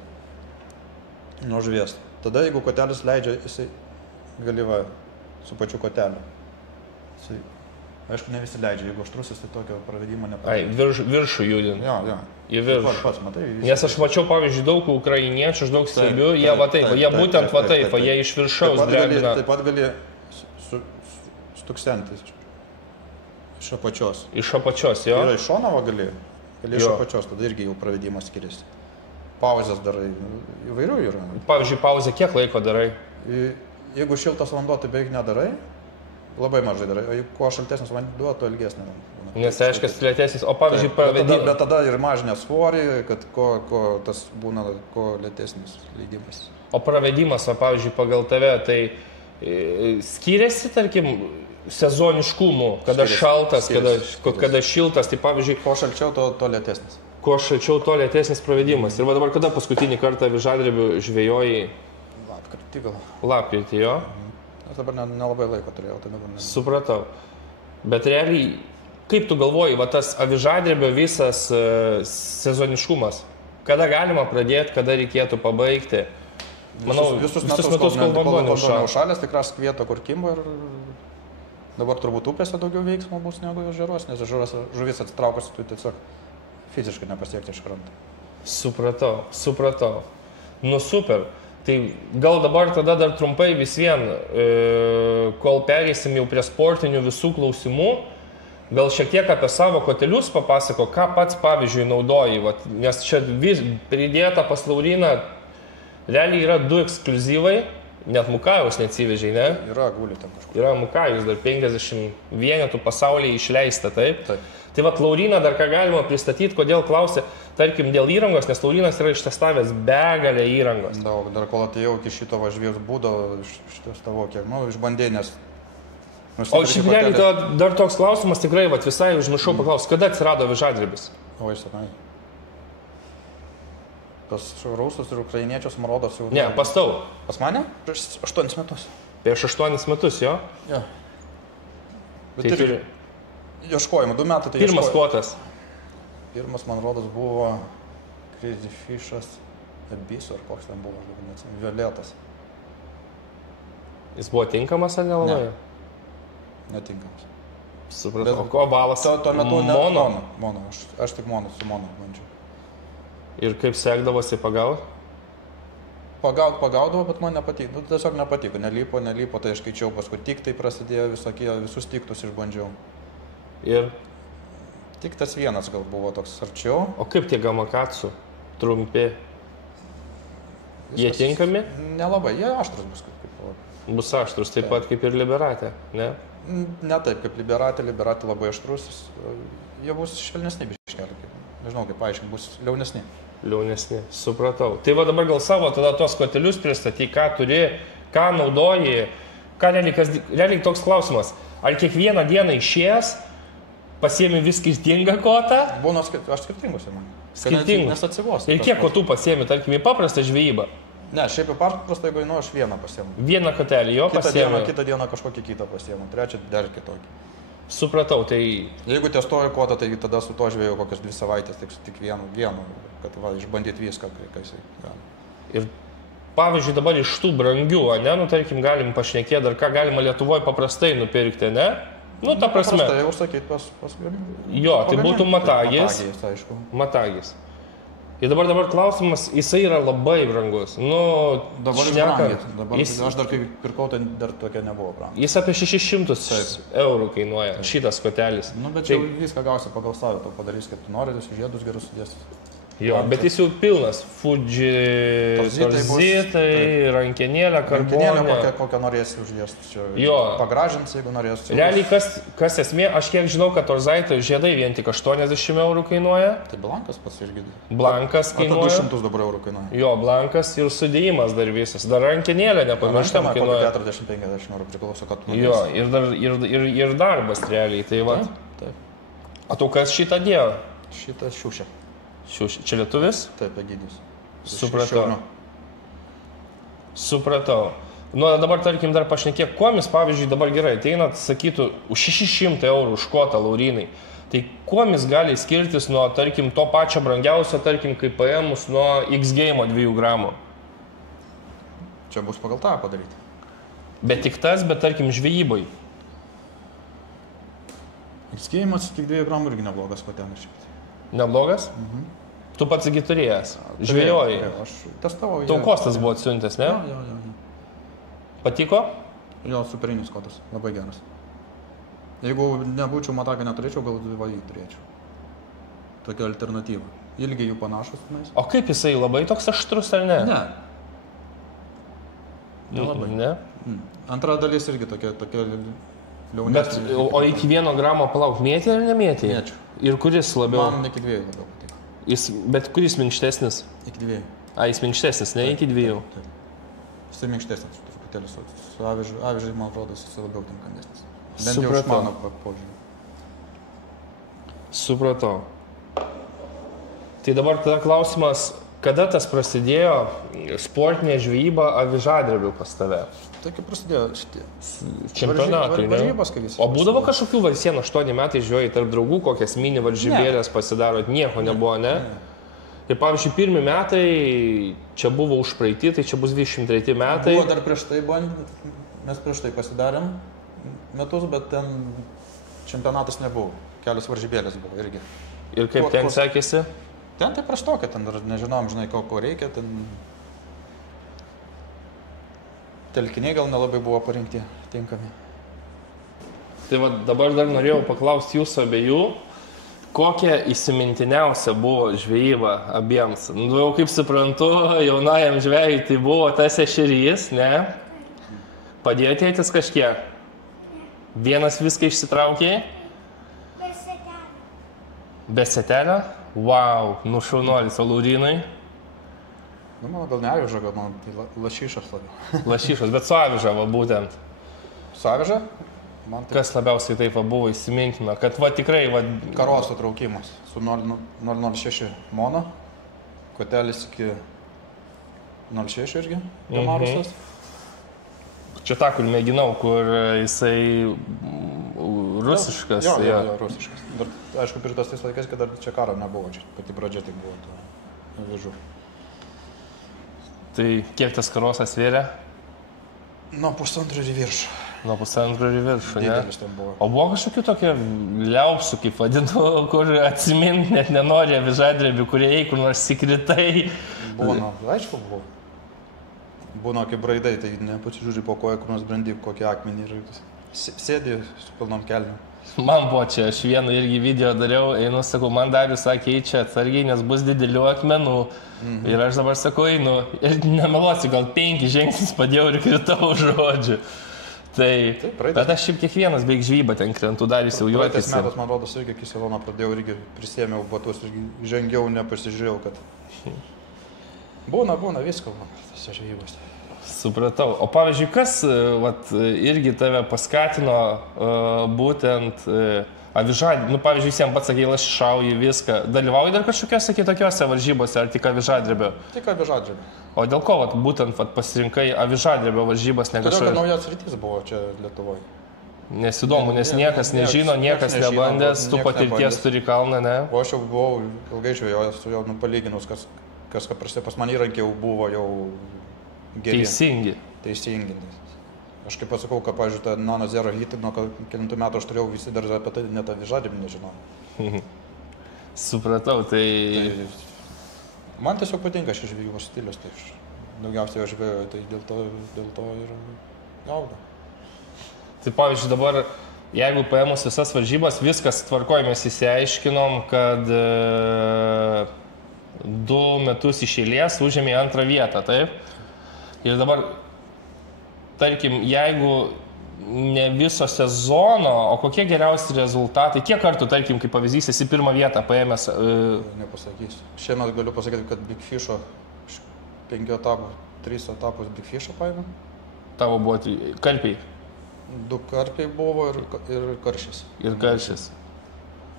nuo žuvies. Tada jeigu kotelis leidžia, jisai gali va, su pačiu koteliu. Jisai, aišku, ne visi leidžia, jeigu aštrus, jisai tokio pravedimo nepravedžia. Viršų judinti. Jo. Į viršų. Pats, matai, Nes aš mačiau, pavyzdžiui, daug ukrainiečių, aš daug stebiu, jie va taip, jie būtent va taip, jie iš viršaus drebina. Taip pat gali stuksenti iš apačios. Iš apačios, jo? Yra iš šono gali iš apačios, tada irgi jau pravedimas skiriasi. Pauzės darai, įvairių yra. Pavyzdžiui, pauzę kiek laiko darai? Jeigu šiltas vanduo, tai beveik nedarai, labai mažai darai, o jeigu kuo šaltesnis vanduo, to ilgesnė. Nes aiškiai lėtesnis, o pavyzdžiui, pravedimas. Bet tada ir mažinė svorį, kad kuo tas būna, kuo lėtesnis leidimas. O pravedimas, pavyzdžiui, pagal tave, tai skiriasi, tarkim, sezoniškumu, kada šaltas, kada šiltas, tai pavyzdžiui... Kuo šalčiau, to lėtesnis. Kuo šalčiau, to lėtesnis pravedimas. Ir va dabar kada paskutinį kartą avižadrebių žvejojai? Lapkritį gal. Lapkritį, jo? Aš dabar nelabai laiko turėjau, tai dabar ne. Supratau. Bet realiai, kaip tu galvoji, va tas avižadrebio visas sezoniškumas? Kada galima pradėti, kada reikėtų pabaigti? Manau, visus metus, kol vanduo neužšalęs, tikras kvieto, kur kimba ir dabar turbūt upėse daugiau veiksmo bus negu ežeruos, nes žuvis atsitraukus, tu tiesiog fiziškai nepasiekti iš kranto. Supratau. Nu super. Tai gal dabar tada dar trumpai vis vien, kol perėsim jau prie sportinių visų klausimų, gal šiek tiek apie savo kotelius papasako, ką pats pavyzdžiui naudoji, nes čia pridėta pas Lauryną, realiai yra 2 ekskliuzyvai, net Mukajus neatsivežiai, ne? Yra guli ten kažkur. Yra Mukajus, dar 50 vienetų pasaulyje išleista, taip? Taip. Tai va, Lauryną dar ką galima pristatyti, kodėl klausė, tarkim, dėl įrangos, nes Laurynas yra ištestavęs begalę įrangos. Daug, dar kol atėjau iki šito žvėjus būdo, ištestavau kiek, išbandė, nes... O šiaip realiai dar toks klausimas tikrai, va, visai užmiršau paklausti, kada atsirado avižadrebis? O, senai. Pas rusus ir ukrainiečius man rodos jau... Ne, pas tau. Pas mane? Prieš 8 metus. Prieš 8 metus, jo? Jo. Bet tai ir ieškojimų, 2 metai tai pirmas kvotas. Pirmas, man rodos, buvo Crazy Fishas Abyss, ar koks ten buvo, violetas. Jis buvo tinkamas ar nelabai? Ne, netinkamas. Supratau, o ko balas? Tuo metu mono. Aš tik su mono bandžiau. Ir kaip sekdavosi pagauti? Pagaudavo, bet man nepatiko. Tiesiog nepatiko. Nelypo, tai aš skaičiau, paskui tik tai prasidėjo visus tiktus išbandžiau. Ir? Tik tas vienas gal buvo toks arčiau. O kaip tie gamakatsu? Trumpi? Jie tinkami? Nelabai, jie aštrus bus kaip. Bus aštrus, taip pat kaip ir Liberatė, ne? Ne taip, kaip Liberatė labai aštrus. Jie bus švelnesni biškelį. Nežinau, kaip paaiškinti, bus liaunesni. Liaunesni, supratau. Tai va dabar gal savo tada tos kotelius pristaty, ką turi, ką naudoji, ką realiai toks klausimas. Ar kiekvieną dieną išėjęs pasiemi vis skirtingą kotą? Būna, aš skirtingus man. Skirtingus? Nes atsivos. Ir kiek kotų pasiemi, tarkim, į paprastą žvejybą? Ne, šiaip į paprastą, jeigu aš vieną pasiemu. Vieną kotelį, jo pasiemi? Kitą dieną kažkokį kitą pasiemu, trečią dar kitokį. Supratau, tai... Jeigu testuoju kotą, tai tada su to žvėjau kokias 2 savaitės, tik vienu, kad išbandyti viską, kai jisai gali. Ir pavyzdžiui, dabar iš tų brangių, ne, nu tarkim, galim pašnekėti, dar ką galima Lietuvoje paprastai nupirkti, ne? Nu, ta prasme. Paprastai užsakyti pas gamintojus. Jo, tai būtų matagis. Matagis, aišku. Matagis. Ir dabar klausimas, jisai yra labai brangus. Nu, dabar jis aš dar kai pirkau, tai dar tokia nebuvo brangi. Jis apie 600 eurų kainuoja, šitas kotelis. Nu, bet čia viską gausi pagal savo, to padarys, kaip tu nori, žiedus gerus sudėsi. Jo, bet jis jau pilnas. Fuji, torzitai, rankenėlė, karbonė. Rankenėlė kokią norėsi uždėsti. Jo. Pagražins, jeigu norėsi. Realiai, kas esmė, aš kiek žinau, kad torzaitai žiedai vien tik 80 eurų kainuoja. Tai blankas pats irgi. Blankas kainuoja. 200 dabar eurų kainuoja. Jo, blankas ir sudėjimas dar visas. Dar rankenėlė, nepamirštam, kainuoja. 40-50 eurų priklauso, kad tu norėsi. Jo, ir darbas realiai, tai va. Taip. O tu kas šitą dėjo? Šitą šiušę. Čia lietuvis? Taip, Egidijus. Supratau. Nu, dabar, tarkim, dar pašnekėk, kuomis, pavyzdžiui, dabar gerai, ateinat, sakytų, už 600 eurų už kotą, Laurynai. Tai kuomis gali skirtis nuo, tarkim, to pačio brangiausio, tarkim, kaip paėmus nuo X game 2 gramų? Čia bus pagal tą padaryti. Bet tik tas, bet tarkim, žvejybai. Skėjimas tik 2 gramų irgi neblogas kotelis. Neblogas? Tu pats gi turėjęs. Žvejojai. Aš testavau. Tau Kostas buvo atsiuntęs, ne? Jo. Patiko? Jo, superinis kotas. Labai geras. Jeigu nebūčiau mataką neturėčiau, gal VAI turėčiau. Tokia alternatyva. Ilgiai jų panašus. O kaip jisai, labai toks aštrus ar ne? Ne. Nelabai. Ne? Antra dalis irgi tokia liaunesnė. Bet, o iki 1 gramo palauk, mėtė ar nemėtė? Mėčiau. Ir kuris labiau? Man iki 2 labiau patiko. Bet kuris minkštesnis? Iki 2. Jis minkštesnis, ne iki 2. Taip. Jisai minkštesnis, truputėlį su avižai, man atrodo, jis labiau tinkamesnis. Bent jau iš mano požiūrį. Supratau. Tai dabar tada klausimas, kada tas prasidėjo sportinė žvejyba avižadrebių pas tave? Tokia prasidėjo šitie. Čempionatai, ne? Varžybos, kai visi. O būdavo kažkokių 7-8 metai žvejai tarp draugų, kokias mini varžybėlės pasidarot, nieko nebuvo, ne? Ir pavyzdžiui, pirmi metai, čia buvo užpraeiti, tai čia bus 23 metai. Buvo dar prieš tai, mes prieš tai pasidarėm metus, bet ten čempionatas nebuvo. Kelios varžybėlės buvo irgi. Ir kaip ten sekėsi? Ten tai prastokia, ten dar nežinom, žinai, ko reikia, ten telkiniai gal nelabai buvo parinkti tinkami. Tai va dabar dar norėjau paklausti jūsų abiejų, kokia įsimintiniausia buvo žvejyba abiems. Nu, jau kaip suprantu, jaunajam žvejui tai buvo tas ešerys, ne? Padėjo tėtis kažkiek? Vienas viską išsitraukė? Be setelio. Be setelio? Wow, nušaunuolis, o Laurynai? Nu, man gal ne aviža, gal man tai lašišas labiau. Lašišas, bet su aviža va būtent. Su aviža? Man tai Kas labiausiai taip va buvo įsimintino, kad va tikrai va... karoso traukimas su 0,06 mono, kotelis iki 0,6 irgi, demarusas. Čia tą, kur mėginau, kur jisai rusiškas. Jo, rusiškas. Dar, aišku, pirtas tais laikais, kad dar čia karo nebuvo, čia pati pradžia tik buvo to avižų. Tai kiek tas karosas svėrė? Nuo 1,5 į viršų. Nuo 1,5 į viršų, ne? Didelis ten buvo. O buvo kažkokių tokie liaupsų, kaip vadinu, kur atsiminti net nenori avižadrebių, kurie kur nors įkritai. Būna, aišku, buvo. Būna kaip braidai, tai nepasižiūri po koją, kur nors brandy, kokį akmenį ir sėdi su pilnom kelniom. Man buvo čia, aš vieną irgi video dariau, einu, sakau, man Darius sakė, čia atsargiai, nes bus didelių akmenų. Ir aš dabar sakau, einu, ir nemeluosiu, gal 5 žingsnius padėjau ir kritau žodžiu. Tai, bet aš šiaip kiekvienas beig žvybą ten krentu, Darius jau juokėsi. Praeitais metais, man rodos, irgi iki sezono pradėjau, irgi prisėmiau batus, irgi žengiau, nepasižiūrėjau, kad... Būna visko, man, tose žvybose. Supratau. O pavyzdžiui, kas vat, irgi tave paskatino būtent avižadrebių, nu pavyzdžiui, visiems pats sakė, lašišauji viską. Dalyvauji dar kažkokiose kitokiose varžybose ar tik avižadrebio? Tik avižadrebio. O dėl ko vat, būtent vat, pasirinkai avižadrebio varžybas, ne kažkokios? Todėl, kad naujas rytis buvo čia Lietuvoje. Nes įdomu, nes niekas nežino, niekas nebandęs, tu patirties turi kalną, ne? O aš jau buvau ilgai žvejojęs, jau palyginus, kas prasidėjo, pas man įrankiai jau buvo jau geri. Teisingi. Aš kaip pasakau, kad, pavyzdžiui, tą Nano Zero Hit, nuo kelintų metų aš turėjau visi dar apie tai net avižadrebį nežinau. Supratau, tai... Man tiesiog patinka šis žvejybos stilius, tai aš daugiausiai aš žvejoju, tai dėl to ir gaudo. Tai pavyzdžiui, dabar, jeigu paėmus visas varžybas, viskas tvarkoj, mes įsiaiškinom, kad 2 metus iš eilės užėmė 2 vietą, taip? Ir dabar, tarkim, jeigu ne viso sezono, o kokie geriausi rezultatai, kiek kartų, tarkim, kaip pavyzdys, esi 1 vietą paėmęs? Nepasakysiu. Šiemet galiu pasakyti, kad Big Fish'o 5 etapų, 3 etapus Big Fish'o paėmė. Tavo buvo karpiai? 2 karpiai buvo ir karšis. Ir karšis.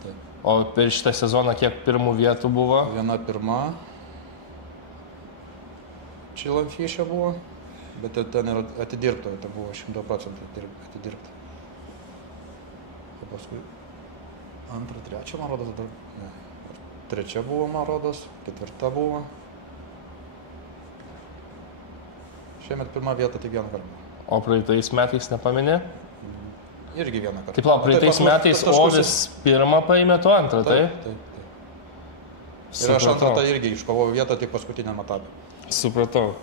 Taip. O per šitą sezoną kiek 1 vietų buvo? 1 pirma. Chill and Fish'o buvo. Bet ten ir atidirbta, tai buvo 100% atidirbta. O paskui antrą, trečią, man rodos, dar... Ne. Trečia buvo, man rodos, ketvirta buvo. Šiemet pirmą vietą tik vieną kartą. O praeitais metais nepaminė? Irgi vieną kartą. Taip, praeitais metais Ovis pirmą paėmė, tu antrą, tai? Taip. Ir aš antrą tą irgi iškovojau vietą tik paskutiniam etapui. Supratau.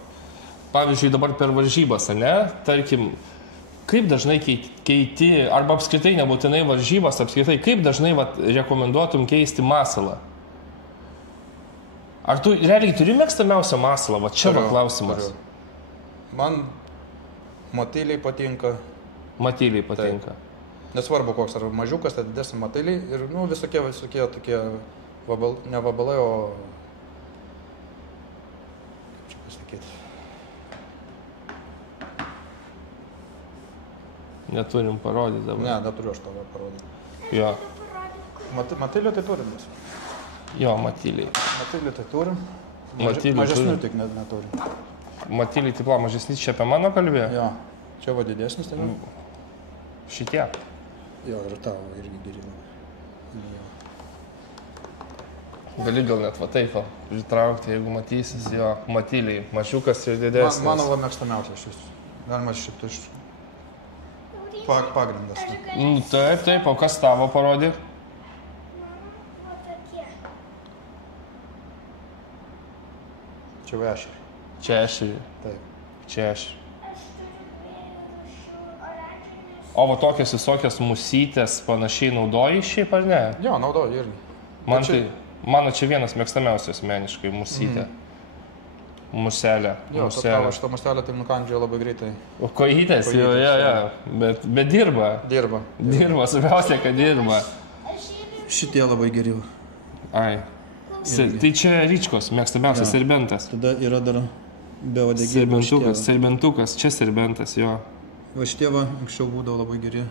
Pavyzdžiui, dabar per varžybas, ne? Tarkim, kaip dažnai keiti, arba apskritai nebūtinai varžybas, apskritai, kaip dažnai rekomenduotum keisti masalą? Ar tu realiai turi mėgstamiausią masalą? Va čia va klausimas. Man matyliai patinka. Matyliai patinka. Taip. Nesvarbu koks, ar mažiukas, tai didesnį matyliai ir visokie tokie ne vabalai, o... Kaip čia pasakyti? Neturim parodyti dabar. Ne, neturiu aš tavo parodyti. Jo. Matyliai tai turim. Jo, matyliai. Matyliai tai turim. Mažesnių tik neturim. Matyliai, taip, mažesnis čia apie mano kalbėjo? Jo. Čia va didesnis, tai Šitie? Jo, ir tavo irgi geri. Gali gal net va taip pritraukti, jeigu matysis, jo, matyliai, mažiukas ir didesnis. Mano va mėgstamiausias šis. Galima šitų iš pagrindas. Taip, o kas tavo parodė? O tokie. Čia va ešeriai. Čia ešeriai. Taip. Čia ešeriai. Aš turiu dviejų rūšių oranžinės. O va tokias visokias musytės panašiai naudoji šiaip ar ne? Jo, naudoju irgi. Mano čia vienas mėgstamiausias meniškai musytė. Muselė. Jo, tavo šitą muselę tai nukandžioja labai greitai. O kojytės, jo. Bet dirba. Dirba. Dirba, svarbiausia, kad dirba. Šitie labai geri. Ai. Tai čia ryčkos, mėgstamiausias serbentas. Tada yra dar be odegėlių. Serbentukas, čia serbentas, jo. Va šitie va, anksčiau būdavo labai geri.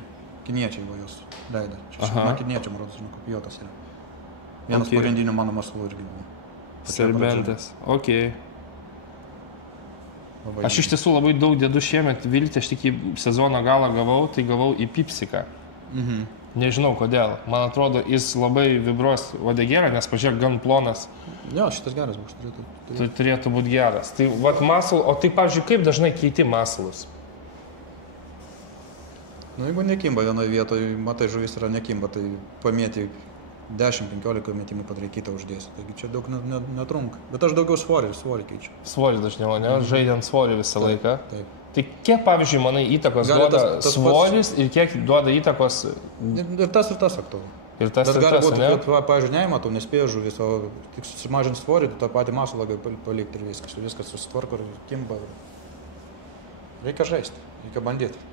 Kiniečiai va jos leido. Čia kiniečiam rodos nukopijuotas yra. Vienas pagrindinių mano masalų irgi buvo. Serbentas, okei. Aš iš tiesų labai daug dedu šiemet viltį, aš tik į sezono galą gavau, tai gavau į pipsiką. Nežinau kodėl. Man atrodo, jis labai vibruos odegėlę, nes pažiūrėk, gan plonas. Jo, šitas geras bus. Turėtų būti geras. Tai vat masal, o tai, pavyzdžiui, kaip dažnai keiti masalus? Nu, jeigu nekimba vienoje vietoje, matai, žuvis yra nekimba, tai pamėti 10-15 metimų padarai kitą uždėsiu. Taigi čia daug netrunka. Bet aš daugiau svorį keičiu. Svorį dažniau, ne? Žaidžiant svorį visą laiką. Taip. Tai kiek, pavyzdžiui, manai, įtakos duoda svoris ir kiek duoda įtakos... Ir tas aktualu. Ir tas, bet ir gali tas, būti, ne? kad, pavyzdžiui, neįmatau, nespėju žuvis, o tik susimažint svorį, tą patį masalą gali palikti ir viskas susitvarko ir kimba. Reikia žaisti, reikia bandyti.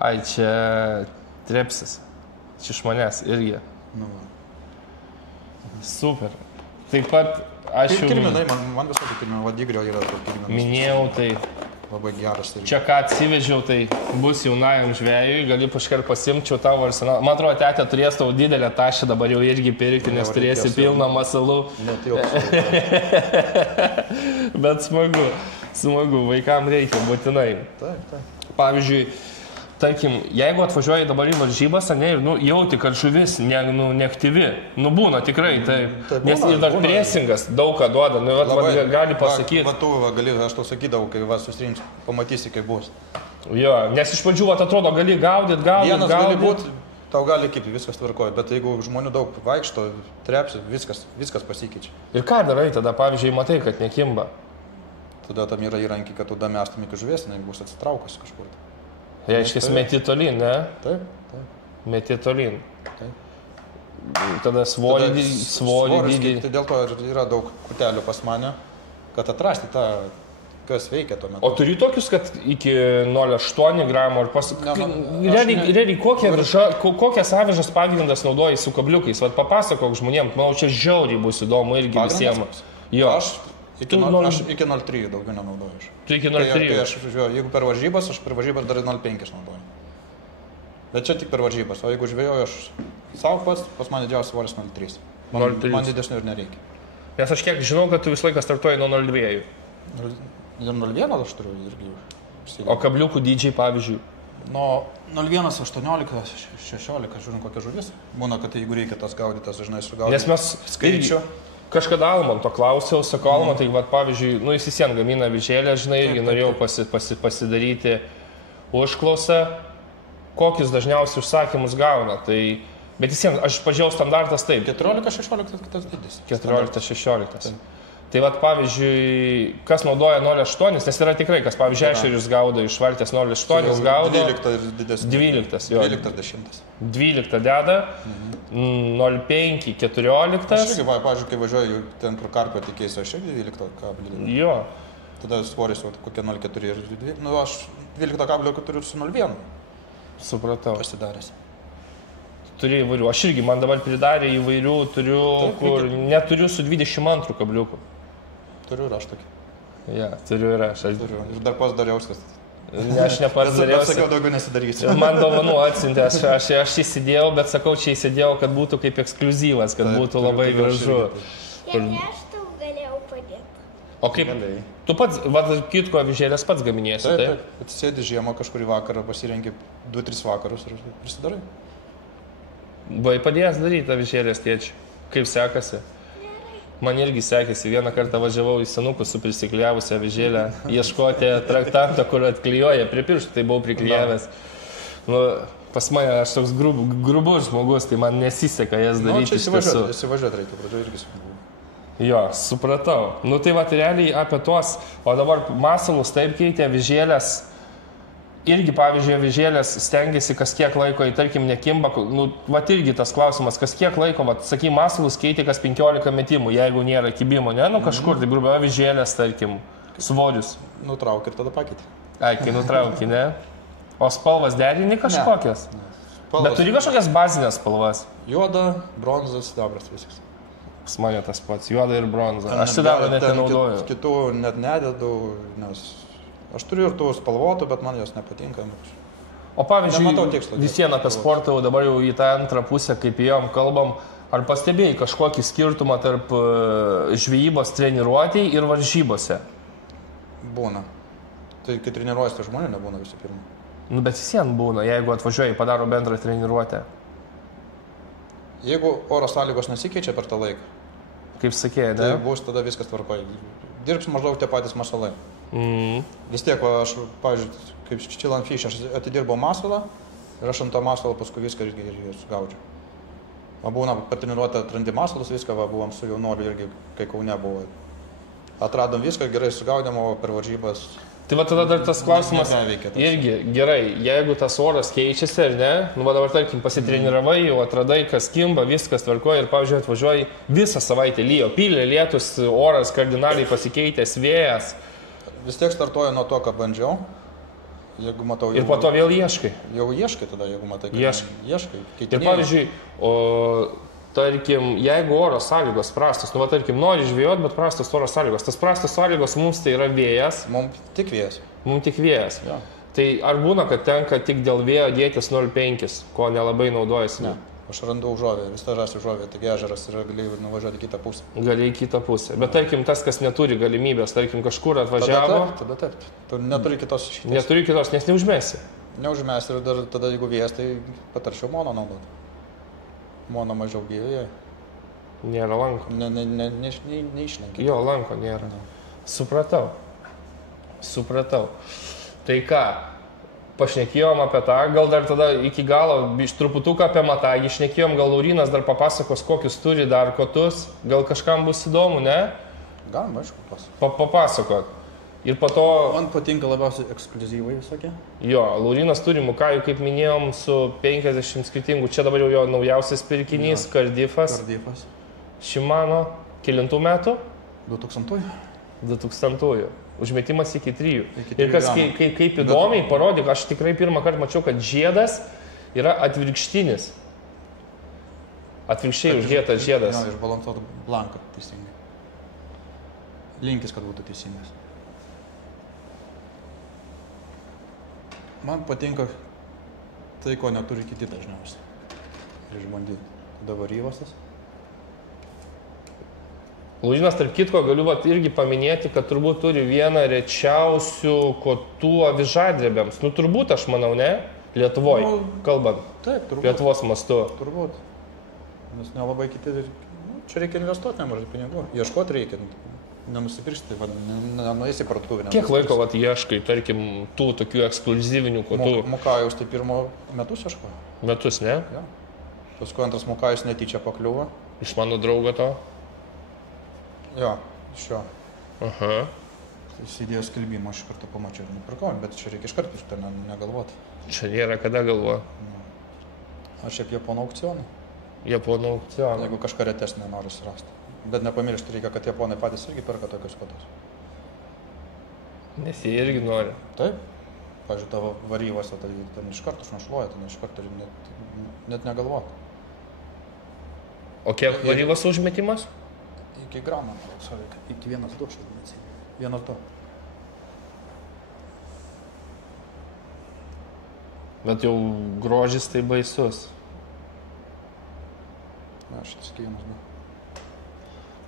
Ai, čia trepsis. Čia iš manęs irgi. Nu, va. Super. Taip pat aš jau... Kirminai, man visokių kirminų, vadigrio yra kirminų. Minėjau, tai... Labai geras. Tai... Čia ką atsivežiau, tai bus jaunajam žvejui, gali kažkaip pasimčiau tavo arsenalą. Man atrodo, tetė turės tau didelę tašę dabar jau irgi pirkti, nes turėsi pilną masalų. Bet smagu, vaikam reikia, būtinai. Taip. Pavyzdžiui, tarkim, jeigu atvažiuoji dabar į varžybas, ne, ir jauti, kad žuvis neaktyvi, būna tikrai, taip. Nes ir dar presingas daug ką duoda, gali pasakyti. Aš tau sakydavau, kai susirinks, pamatysi, kaip bus. Jo, nes iš pradžių atrodo, gali gaudyti. Vienas gali būti, tau gali kipti, viskas tvarkoja, bet jeigu žmonių daug vaikšto, trepsi, viskas pasikeičia. Ir ką darai tada, pavyzdžiui, matai, kad nekimba? Tada tam yra įrankiai, kad tu damestum iki žuvies, jinai bus atsitraukusi kažkur. Reiškia, meti tolyn, ne? Taip. Meti tolyn. Taip. Tada svorį dydį. Tai dėl to yra daug kutelių pas mane, kad atrasti tą, kas veikia tuo metu. O turi tokius, kad iki 0,8 gramų ar Realiai, kokias avižas pagrindas naudoji su kabliukais? Vat papasakok žmonėm, manau, čia žiauriai bus įdomu irgi visiems. Jo. Aš iki 0,3 daugiau nenaudoju. Tu iki 0,3? Jeigu per varžybas, aš per varžybas dar 0,5 naudoju. Bet čia tik per varžybas, o jeigu žvejoju aš savo pats, pas man didžiausias svoris 0,3. Man didesnio ir nereikia. Nes aš kiek žinau, kad tu visą laiką startuoji nuo 0,2. 0,1 aš turiu irgi. O kabliukų dydžiai, pavyzdžiui? Nuo 0,1, 18, 16, žiūrim kokia žuvis. Būna, kad jeigu reikia tas gaudytas, dažnai sugaudyti. Nes mes skaičių. Kažkada Almanto klausiau, sakau, Almantai, pavyzdžiui, jis visien gamina vižėlę, žinai, irgi norėjau pasidaryti užklausą, kokius dažniausiai užsakymus gauna. Tai, bet visien, aš pažiūrėjau standartas taip. 14-16 kitas dydis. 14-16. Tai pavyzdžiui, kas naudoja 0,8, nes yra tikrai, kas, pavyzdžiui, ešerius gaudo iš valties 0,8, gaudo 12 ir didesnis. 12, jo. 12-10. 12 deda, 0,5, 14. Aš irgi, pavyzdžiui, kai važiuoju ten, kur karpio tikėsiu, aš irgi 12 kablį. Jo. Tada svoris kokie 0,4 ir 2. Nu, aš 12 kablio turiu su 0,1. Supratau. Pasidaręs. Turi įvairių. Aš irgi, man dabar pridarė įvairių, turiu, taip, kur neturiu su 22 kabliuku. Turiu ir aš tokį. Ja, turiu ir aš. Turiu. Ir dar pas dariausias. Ne, aš nepats dariausi. Aš sakiau, daugiau nesidarysiu. Man dovanų atsiuntė, aš įsidėjau, bet sakau, čia įsidėjau, kad būtų kaip ekskliuzyvas, kad būtų labai gražu. Jei aš tau galėjau padėti. O kaip? Tu pats, kitko vižėlės pats gaminėsi, taip? Taip, atsisėdi žiemą kažkurį vakarą, pasirenki 2-3 vakarus ir prisidarai. Buvai padėjęs daryti tą vižėlės tėčių. Kaip sekasi? Man irgi sekėsi. Vieną kartą važiavau į senukus su prisiklijavusią vižėlę, ieškoti traktantą, kur atklijuoja prie pirštų, tai buvau priklijavęs. Nu, pas mane aš toks grubus žmogus, tai man nesiseka jas daryti. Čia įsivažiuoti reikia, pradžioje irgi sunku. Jo, supratau. Nu tai realiai apie tuos, o dabar masalus taip keitė vižėlės. Irgi, pavyzdžiui, vižėlės stengiasi kas kiek laiko, tarkim, nekimba, nu, irgi tas klausimas, kas kiek laiko, sakai, masalus keitė kas 15 metimų, jeigu nėra kibimo, ne, nu kažkur, tai grubio vižėlės, tarkim, svorius. Nutrauk ir tada pakeitė. Ai, kai nutrauki, ne? O spalvas derini kažkokias? Ne. Bet turi kažkokias bazinės spalvas? Juoda, bronzas, sidabras viskas. Pas mane tas pats, juoda ir bronza. Aš sidabrą net nenaudoju. Kitų net nededu, nes... Aš turiu ir tų spalvotų, bet man jos nepatinka. O pavyzdžiui, visieną apie sportą, dabar jau į tą antrą pusę, kaip įėjom, kalbam, ar pastebėjai kažkokį skirtumą tarp žvejybos treniruotėj ir varžybose? Būna. Tai kai treniruojasi, tai žmonių nebūna visų pirma. Nu, bet visien būna, jeigu atvažiuoji, padaro bendrą treniruotę. Jeigu oro sąlygos nesikeičia per tą laiką, kaip sakė, ne? Tai bus tada viskas tvarkoja. Dirbs maždaug tie patys masalai. Vis tiek, aš, pavyzdžiui, kaip Chill & Fish, aš atidirbau masalą ir aš ant to masalo paskui viską irgi sugaudžiau. O būna per treniruotę atrandi masalus, viską, buvom su jaunoliu irgi, kai Kaune buvo. Atradom viską, gerai sugaudėm, o per varžybas... Tai tada dar tas klausimas irgi gerai, jeigu tas oras keičiasi, ar ne, nu dabar tarkim pasitreniravai, jau atradai, kas kimba, viskas tvarkoja ir, pavyzdžiui, atvažiuoji visą savaitę lyjo, pylė, lietus, oras kardinaliai pasikeitęs, vėjas. Vis tiek startuoju nuo to, ką bandžiau, jeigu matau... Ir po to vėl ieškai. Jau ieškai tada, jeigu matai, kad ieškai. Ir pavyzdžiui, tarkim, jeigu oro sąlygos prastos, nu, tarkim, nori žvejoti, bet prastos oro sąlygos. Tas prastos sąlygos mums tai yra vėjas. Mums tik vėjas. Mums tik vėjas. Ja. Tai ar būna, kad tenka tik dėl vėjo dėtis 0,5, ko nelabai naudojasi? Ne. Aš randu užuovę, vis tą žąsį užuovę, taigi ežeras ir gali nuvažiuoti į kitą pusę. Gali į kitą pusę. Bet tarkim, tas, kas neturi galimybės, tarkim, kažkur atvažiavo. Tada taip. Tu neturi kitos išeities. Neturi kitos, nes neužmesi. Neužmesi ir dar tada, jeigu vėjas, tai patarčiau mono naudoti. Mono mažiau gyvėje. Nėra lanko. Neišlenkia. Jo, lanko nėra. Supratau. Tai ką, pašnekėjom apie tą, gal dar tada iki galo truputuką apie matagį šnekėjom, gal Laurynas dar papasakos, kokius turi dar kotus, gal kažkam bus įdomu, ne? Galima, aišku, papasakot. Ir po to... Man patinka labiausiai ekskliuzyvai visokie. Jo, Laurynas turi mukajų, kaip minėjom, su 50 skirtingų. Čia dabar jau jo naujausias pirkinys, Cardiffas. Shimano. Kelintų metų? 2000-ųjų. 2000-ųjų. Užmetimas iki 3. Ir kas kaip įdomiai parodyk, aš tikrai pirmą kartą mačiau, kad žiedas yra atvirkštinis. Atvirkščiai uždėtas žiedas. Jo, išbalansuotų blanką teisingai. Linkis, kad būtų teisingas. Man patinka tai, ko neturi kiti dažniausiai. Ir išbandyti. Tada varyvasas. Laurynas, tarp kitko, galiu irgi paminėti, kad turbūt turi vieną rečiausių kotų avižadrebėms. Nu, turbūt, aš manau, ne? Lietuvoje, kalbant. Taip, turbūt. Lietuvos mastu. Turbūt. Nes nelabai kiti... Čia reikia investuoti nemažai pinigų. Ieškoti reikia. Nenusipiršti, nenuėsi parduotuvę. Kiek laiko ieškai, tarkim, tų tokių ekskluzyvinių kotų? Mukajus tai pirmo metus ieško. Metus, ne? Ja. Paskui antras Mukajus netyčia pakliuvo. Iš mano draugo to? Jo, iš jo. Aha. Įsidėjau skelbimą, aš kartą pamačiau ir nupirkau, bet čia reikia iš karto iš to negalvoti. Čia nėra kada galvoja. Aš šiaip japonų aukcionų. Japonų aukcionų. Jeigu kažką retesnį noriu surasti. Bet nepamiršti reikia, kad japonai patys irgi perka tokius kodus. Nes jie irgi nori. Taip. Pavyzdžiui, tavo varyvose, tai ten iš karto šnešluoja, ten iš karto net negalvoti. O kiek varyvos užmetimas? Iki gramą, iki 1,2 šaldymas. 1,2. Bet jau grožis tai baisus. Na, šitas iki 1,2.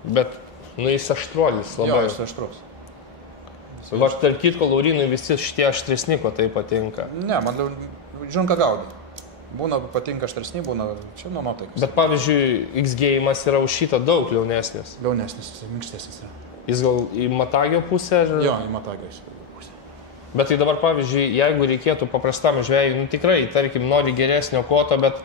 Bet, nu, jis aštruolis labai. Jo, jis aštrus. Va, tarp kitko, Laurynui visi šitie aštresni, ko tai patinka. Ne, man žiūrint, ką gaudai. Būna patinka aštresni, būna čia nuo nuotaikas. Bet pavyzdžiui, X-Game'as yra už šitą daug liaunesnis. Liaunesnis, minkštesnis yra. Jis gal į Matagio pusę? Ar... Jo, į Matagio pusę. Bet tai dabar, pavyzdžiui, jeigu reikėtų paprastam žvejui, nu tikrai, tarkim, nori geresnio koto, bet...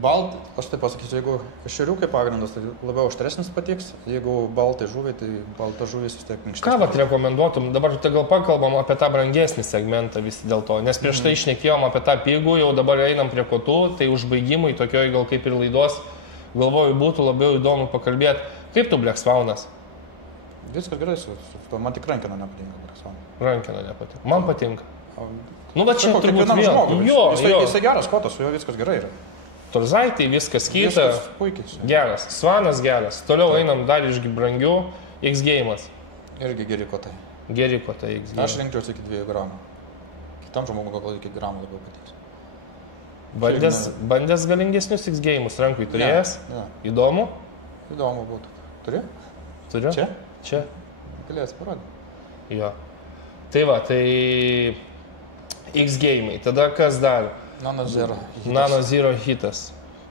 Aš taip pasakysiu, jeigu ešeriukai pagrindas, tai labiau aštresnis patiks, jeigu baltai žuviai, tai balta žuvis vis tiek minkštesnis. Ką vat rekomenduotum? Dabar tai gal pakalbam apie tą brangesnį segmentą visi dėl to, nes prieš tai šnekėjom apie tą pigų, jau dabar einam prie kotų, tai užbaigimui tokioj gal kaip ir laidos, galvoju, būtų labiau įdomu pakalbėti, kaip tu Black Swaunas? Viskas gerai, man tik rankena nepatinka Black Swan. Rankena nepatinka. Man patinka. Nu, va čia turbūt kiekvienam žmogui. Jo. Jisai geras kotas, su juo viskas gerai yra. Torzaitai, viskas kita. Viskas puikiai. Geras. Svanas geras. Toliau einam dar iš brangių. X-Game'as. Irgi geri kotai. Geri kotai X-Game'as. Aš rinkčiausi iki 2 gramų. Kitam žmogui gal iki gramų labiau patiks. Bandęs galingesnius X-Game'us rankui turėjęs? Ne. Įdomu? Įdomu būtų. Turi? Turiu. Čia? Čia. Galės parodyti. Jo. Tai va, tai X-Game'ai. Tada kas dar? Nano Zero. Nano Zero hitas.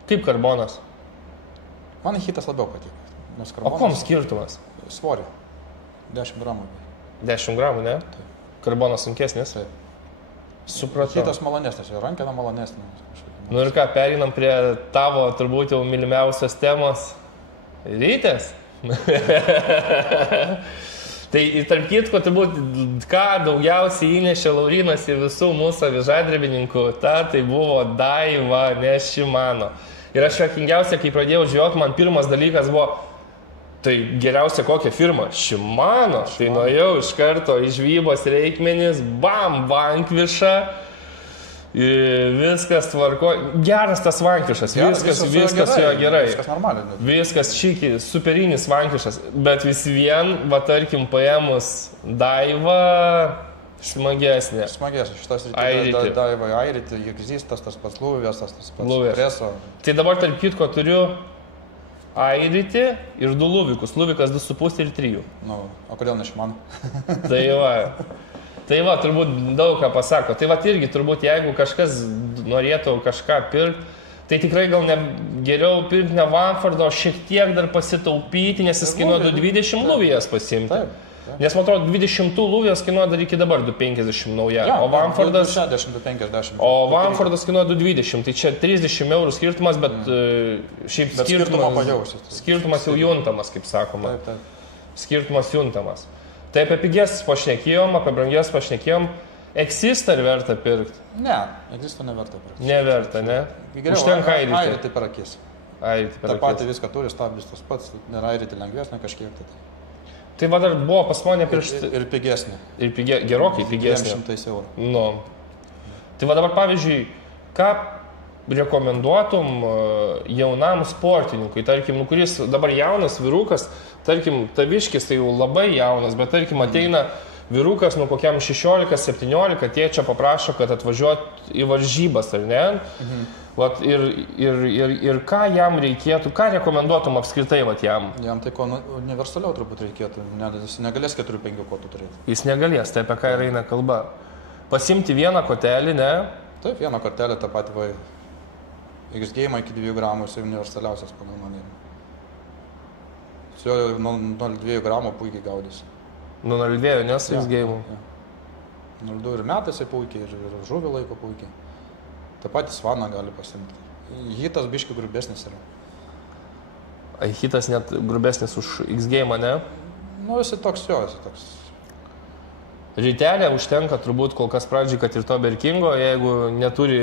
Kaip karbonas? Man hitas labiau patiko. O kom skirtumas? Svorio. 10 gramų. 10 gramų, ne? Taip. Karbonas sunkesnis? Taip. Supratau. Hitas malonesnis, rankena malonesnė. Nu ir ką, perinam prie tavo turbūt jau mylimiausios temos. Rytės? Tai tarp kitko, turbūt, ką daugiausiai įnešė Laurynas į visų mūsų avižadrebininkų, tai buvo Daiva, ne Shimano. Ir aš juokingiausia, kai pradėjau žvejoti, man pirmas dalykas buvo, tai geriausia kokia firma? Shimano. Tai nuėjau iš karto į žvybos reikmenis, bam, vankviša. Viskas tvarko, geras tas vankišas, viskas su jo gerai. Viskas normaliai. Viskas čiki, superinis vankišas, bet vis vien, va tarkim, paėmus Daivą, smagesnė. Smagesnė, šitas rytis Daiva Airity, Jekzistas, tas pats Luvės, tas pats Preso. Tai dabar tarp kitko turiu Airity ir 2 Luvikus, Luvikas 2,5 ir 3. Nu, o kodėl ne Shimano? Tai va, turbūt daug ką pasako. Tai va, irgi turbūt, jeigu kažkas norėtų kažką pirkti, tai tikrai gal ne, geriau pirkti ne Vanfordą, o šiek tiek dar pasitaupyti, nes jis kainuoja 2,20 Luvijas pasimti. Taip. Nes man atrodo, 20 Luvijas kainuoja dar iki dabar 2,50 nauja. Ja, o Vanfordas... 2,60-2,50. O Vanfordas kainuoja 2,20. Tai čia 30 eurų skirtumas, bet šiaip skirtumas jau juntamas, kaip sakoma. Taip. Skirtumas juntamas. Tai apie pigias pašnekėjom, apie brangias pašnekėjom. Existą ar verta pirkti? Ne, Existą neverta pirkti. Neverta, ne? Užtenka Airity. Airity per akis. Airity per akis. Ta pati viską turi, stabdis tas pats, nėra Airity lengvesnė kažkiek. Tai va dar buvo pas mane prieš... Ir pigesnė. Ir gerokai pigesnė. 200 eurų. Nu. Tai va dabar pavyzdžiui, ką rekomenduotum jaunam sportininkui, tarkim, kuris dabar jaunas vyrukas, tarkim, taviškis tai jau labai jaunas, bet tarkim ateina vyrukas, nu kokiam 16-17, tėčia paprašo, kad atvažiuot į varžybas, ar ne? Vat, ir ką jam reikėtų, ką rekomenduotum apskritai vat, jam? Jam tai ko universaliau turbūt reikėtų, jis negalės 4-5 kotų turėti. Jis negalės, tai apie ką ir eina kalba. Pasimti vieną kotelį, ne? Taip, vieną kortelę tą patį va, X-game iki 2 gramų, jis universaliausias pagal mane. Su jo 0,2 gramų puikiai gaudys. Nu 0,2, nes X-game. 0,2 ir metasai puikiai, ir žuvį laiko puikiai. Ta patį svaną gali pasimti. Hitas biški grubesnis yra. Ai, hitas net grubesnis už X-game, ne? Nu, jis toks jo, jis toks. Rytelė užtenka turbūt kol kas pradžiai, kad ir to Berkingo, jeigu neturi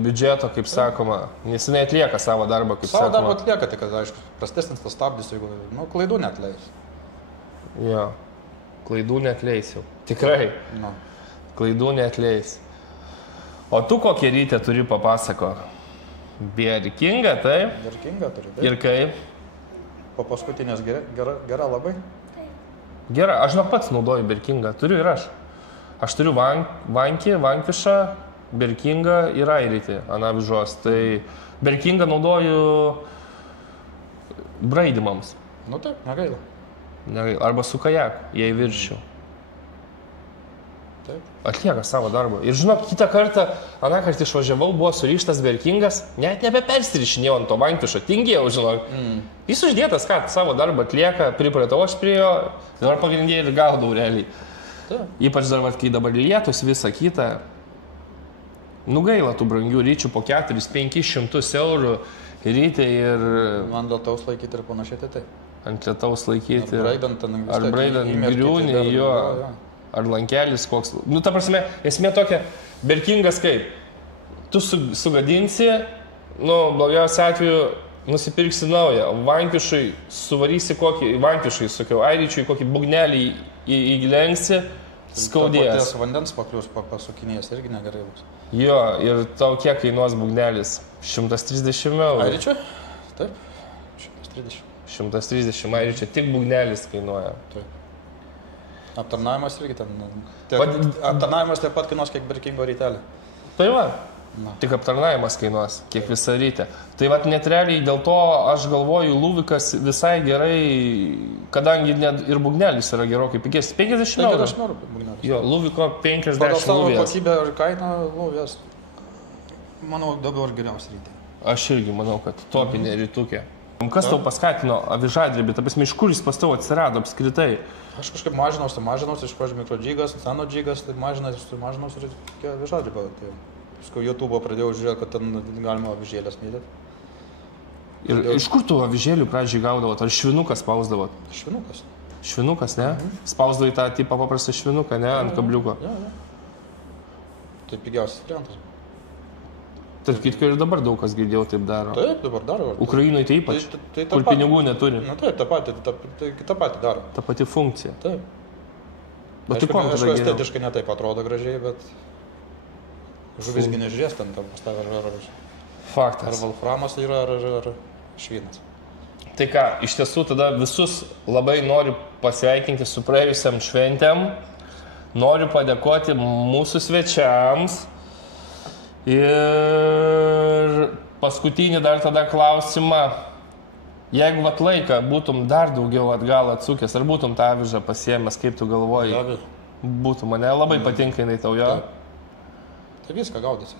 biudžeto, kaip sakoma, nes jinai atlieka savo darbą, kaip sakoma. Savo darbą atlieka, tai kad, aišku, prastesnis tas stabdis, jeigu, nu, klaidų neatleis. Jo, klaidų neatleis jau. Tikrai, Nu. klaidų neatleis. O tu kokią rytę turi papasako? Berkinga, tai? Berkinga turi, taip. Ir kaip? Po paskutinės gera labai. Gerai, aš žinok pats naudoju Berkingą, turiu ir aš. Aš turiu Vankišą, Berkingą ir Airitį ant avižos. Tai Berkingą naudoju braidymams. Nu taip, negaila. Arba su kajaku, jei viršiu. Taip. Atlieka savo darbą. Ir žinok, kitą kartą, aną kartą išvažiavau, buvo surištas Berkingas, net nebepersirišinėjau ant to Vankišo, tingėjau, žinok. Jis uždėtas, ką savo darbą atlieka, pripratau aš prie jo, dabar pagrindėjai ir gaudau realiai. Taip. Ypač dar, kai dabar lietus, visa kita. Nugaila tų brangių ryčių po 400-500 eurų rytį ir Man lietaus laikyti ir panašiai, tai taip. ant lietaus laikyti. Ar braidant griūnį, jo. Ar lankelis koks. Nu, ta prasme, esmė tokia, Berkingas kaip. Tu sugadinsi, nu, blogiausiu atveju nusipirksi naują. Vankišui suvarysi kokį, Vankišui, sakiau, Airičiui kokį bugnelį įglenksi, skaudės. Tas vandens paklius pasukinės irgi negerai bus. Jo, ir tau kiek kainuos bugnelis? 130 eurų. Airičiui? Taip, 130. 130 Airičiui, tik bugnelis kainuoja. Taip. Aptarnavimas irgi ten. Aptarnavimas taip pat kainuos kiek Berkingo rytelį. Tai va, Na. tik aptarnavimas kainuos, kiek visą rytę. Tai va, net realiai dėl to aš galvoju, Luvikas visai gerai, kadangi net ir bugnelis yra gerokai pigesnis. 50 eurų. 50 eurų bugnelis. Jo, Luviko 50 Pagal savo Luvijas. kokybę ir kainą Luvijas, manau, daugiau ir geriausia rytė. Aš irgi manau, kad topinė rytukė. Kas tau paskatino avižadrebį, ta prasme, iš kur jis pas tau atsirado apskritai? Aš kažkaip mažinausi, iš pradžių mikrodžygas, nano džygas, tai mažinausi ir avižadrebą. Tai paskui YouTube pradėjau žiūrėti, kad ten galima avižėlės mėtyti. Ir iš kur tu avižėlių pradžiai gaudavot? Ar švinukas spausdavot? Švinukas. Švinukas, ne? Spausdavai tą tipą paprastą švinuką, ne? Ant kabliuko. Ja. Tai pigiausias variantas. Tarp kitko ir dabar daug kas girdėjau taip daro. Taip, dabar daro. Ukrainoje tai ypač, Tai kur pinigų neturi. Na taip, tą patį daro. Ta pati funkcija. Taip. Bet tai kuo Aišku, tada geriau? estetiškai netaip atrodo gražiai, bet žuvisgi nežiūrės ten pas tave ar Faktas. Wolframas yra, ar švinas. Tai ką, iš tiesų tada visus labai noriu pasveikinti su praėjusiam šventėm. Noriu padėkoti mūsų svečiams. Ir paskutinį dar tada klausimą. Jeigu vat laiką būtum dar daugiau atgal atsukęs, ar būtum tą avižą pasiėmęs, kaip tu galvoji? Būtų, mane labai patinka jinai tau, jo? Tai viską gaudys.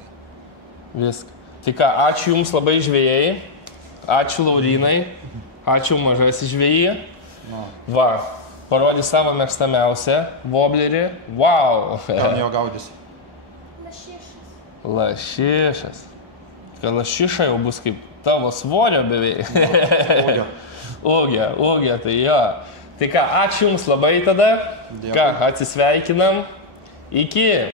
Viską. Tai ką, ačiū Jums labai žvejai, ačiū Laurinai, ačiū mažas žvejai. Va, parodį savo mėgstamiausią woblerį. Wow! Ten jo gaudys. Lašišas. Kad lašiša jau bus kaip tavo svorio beveik. Ūgė, tai jo. Tai ką, ačiū Jums labai tada. Dėkui. Ką, atsisveikinam. Iki.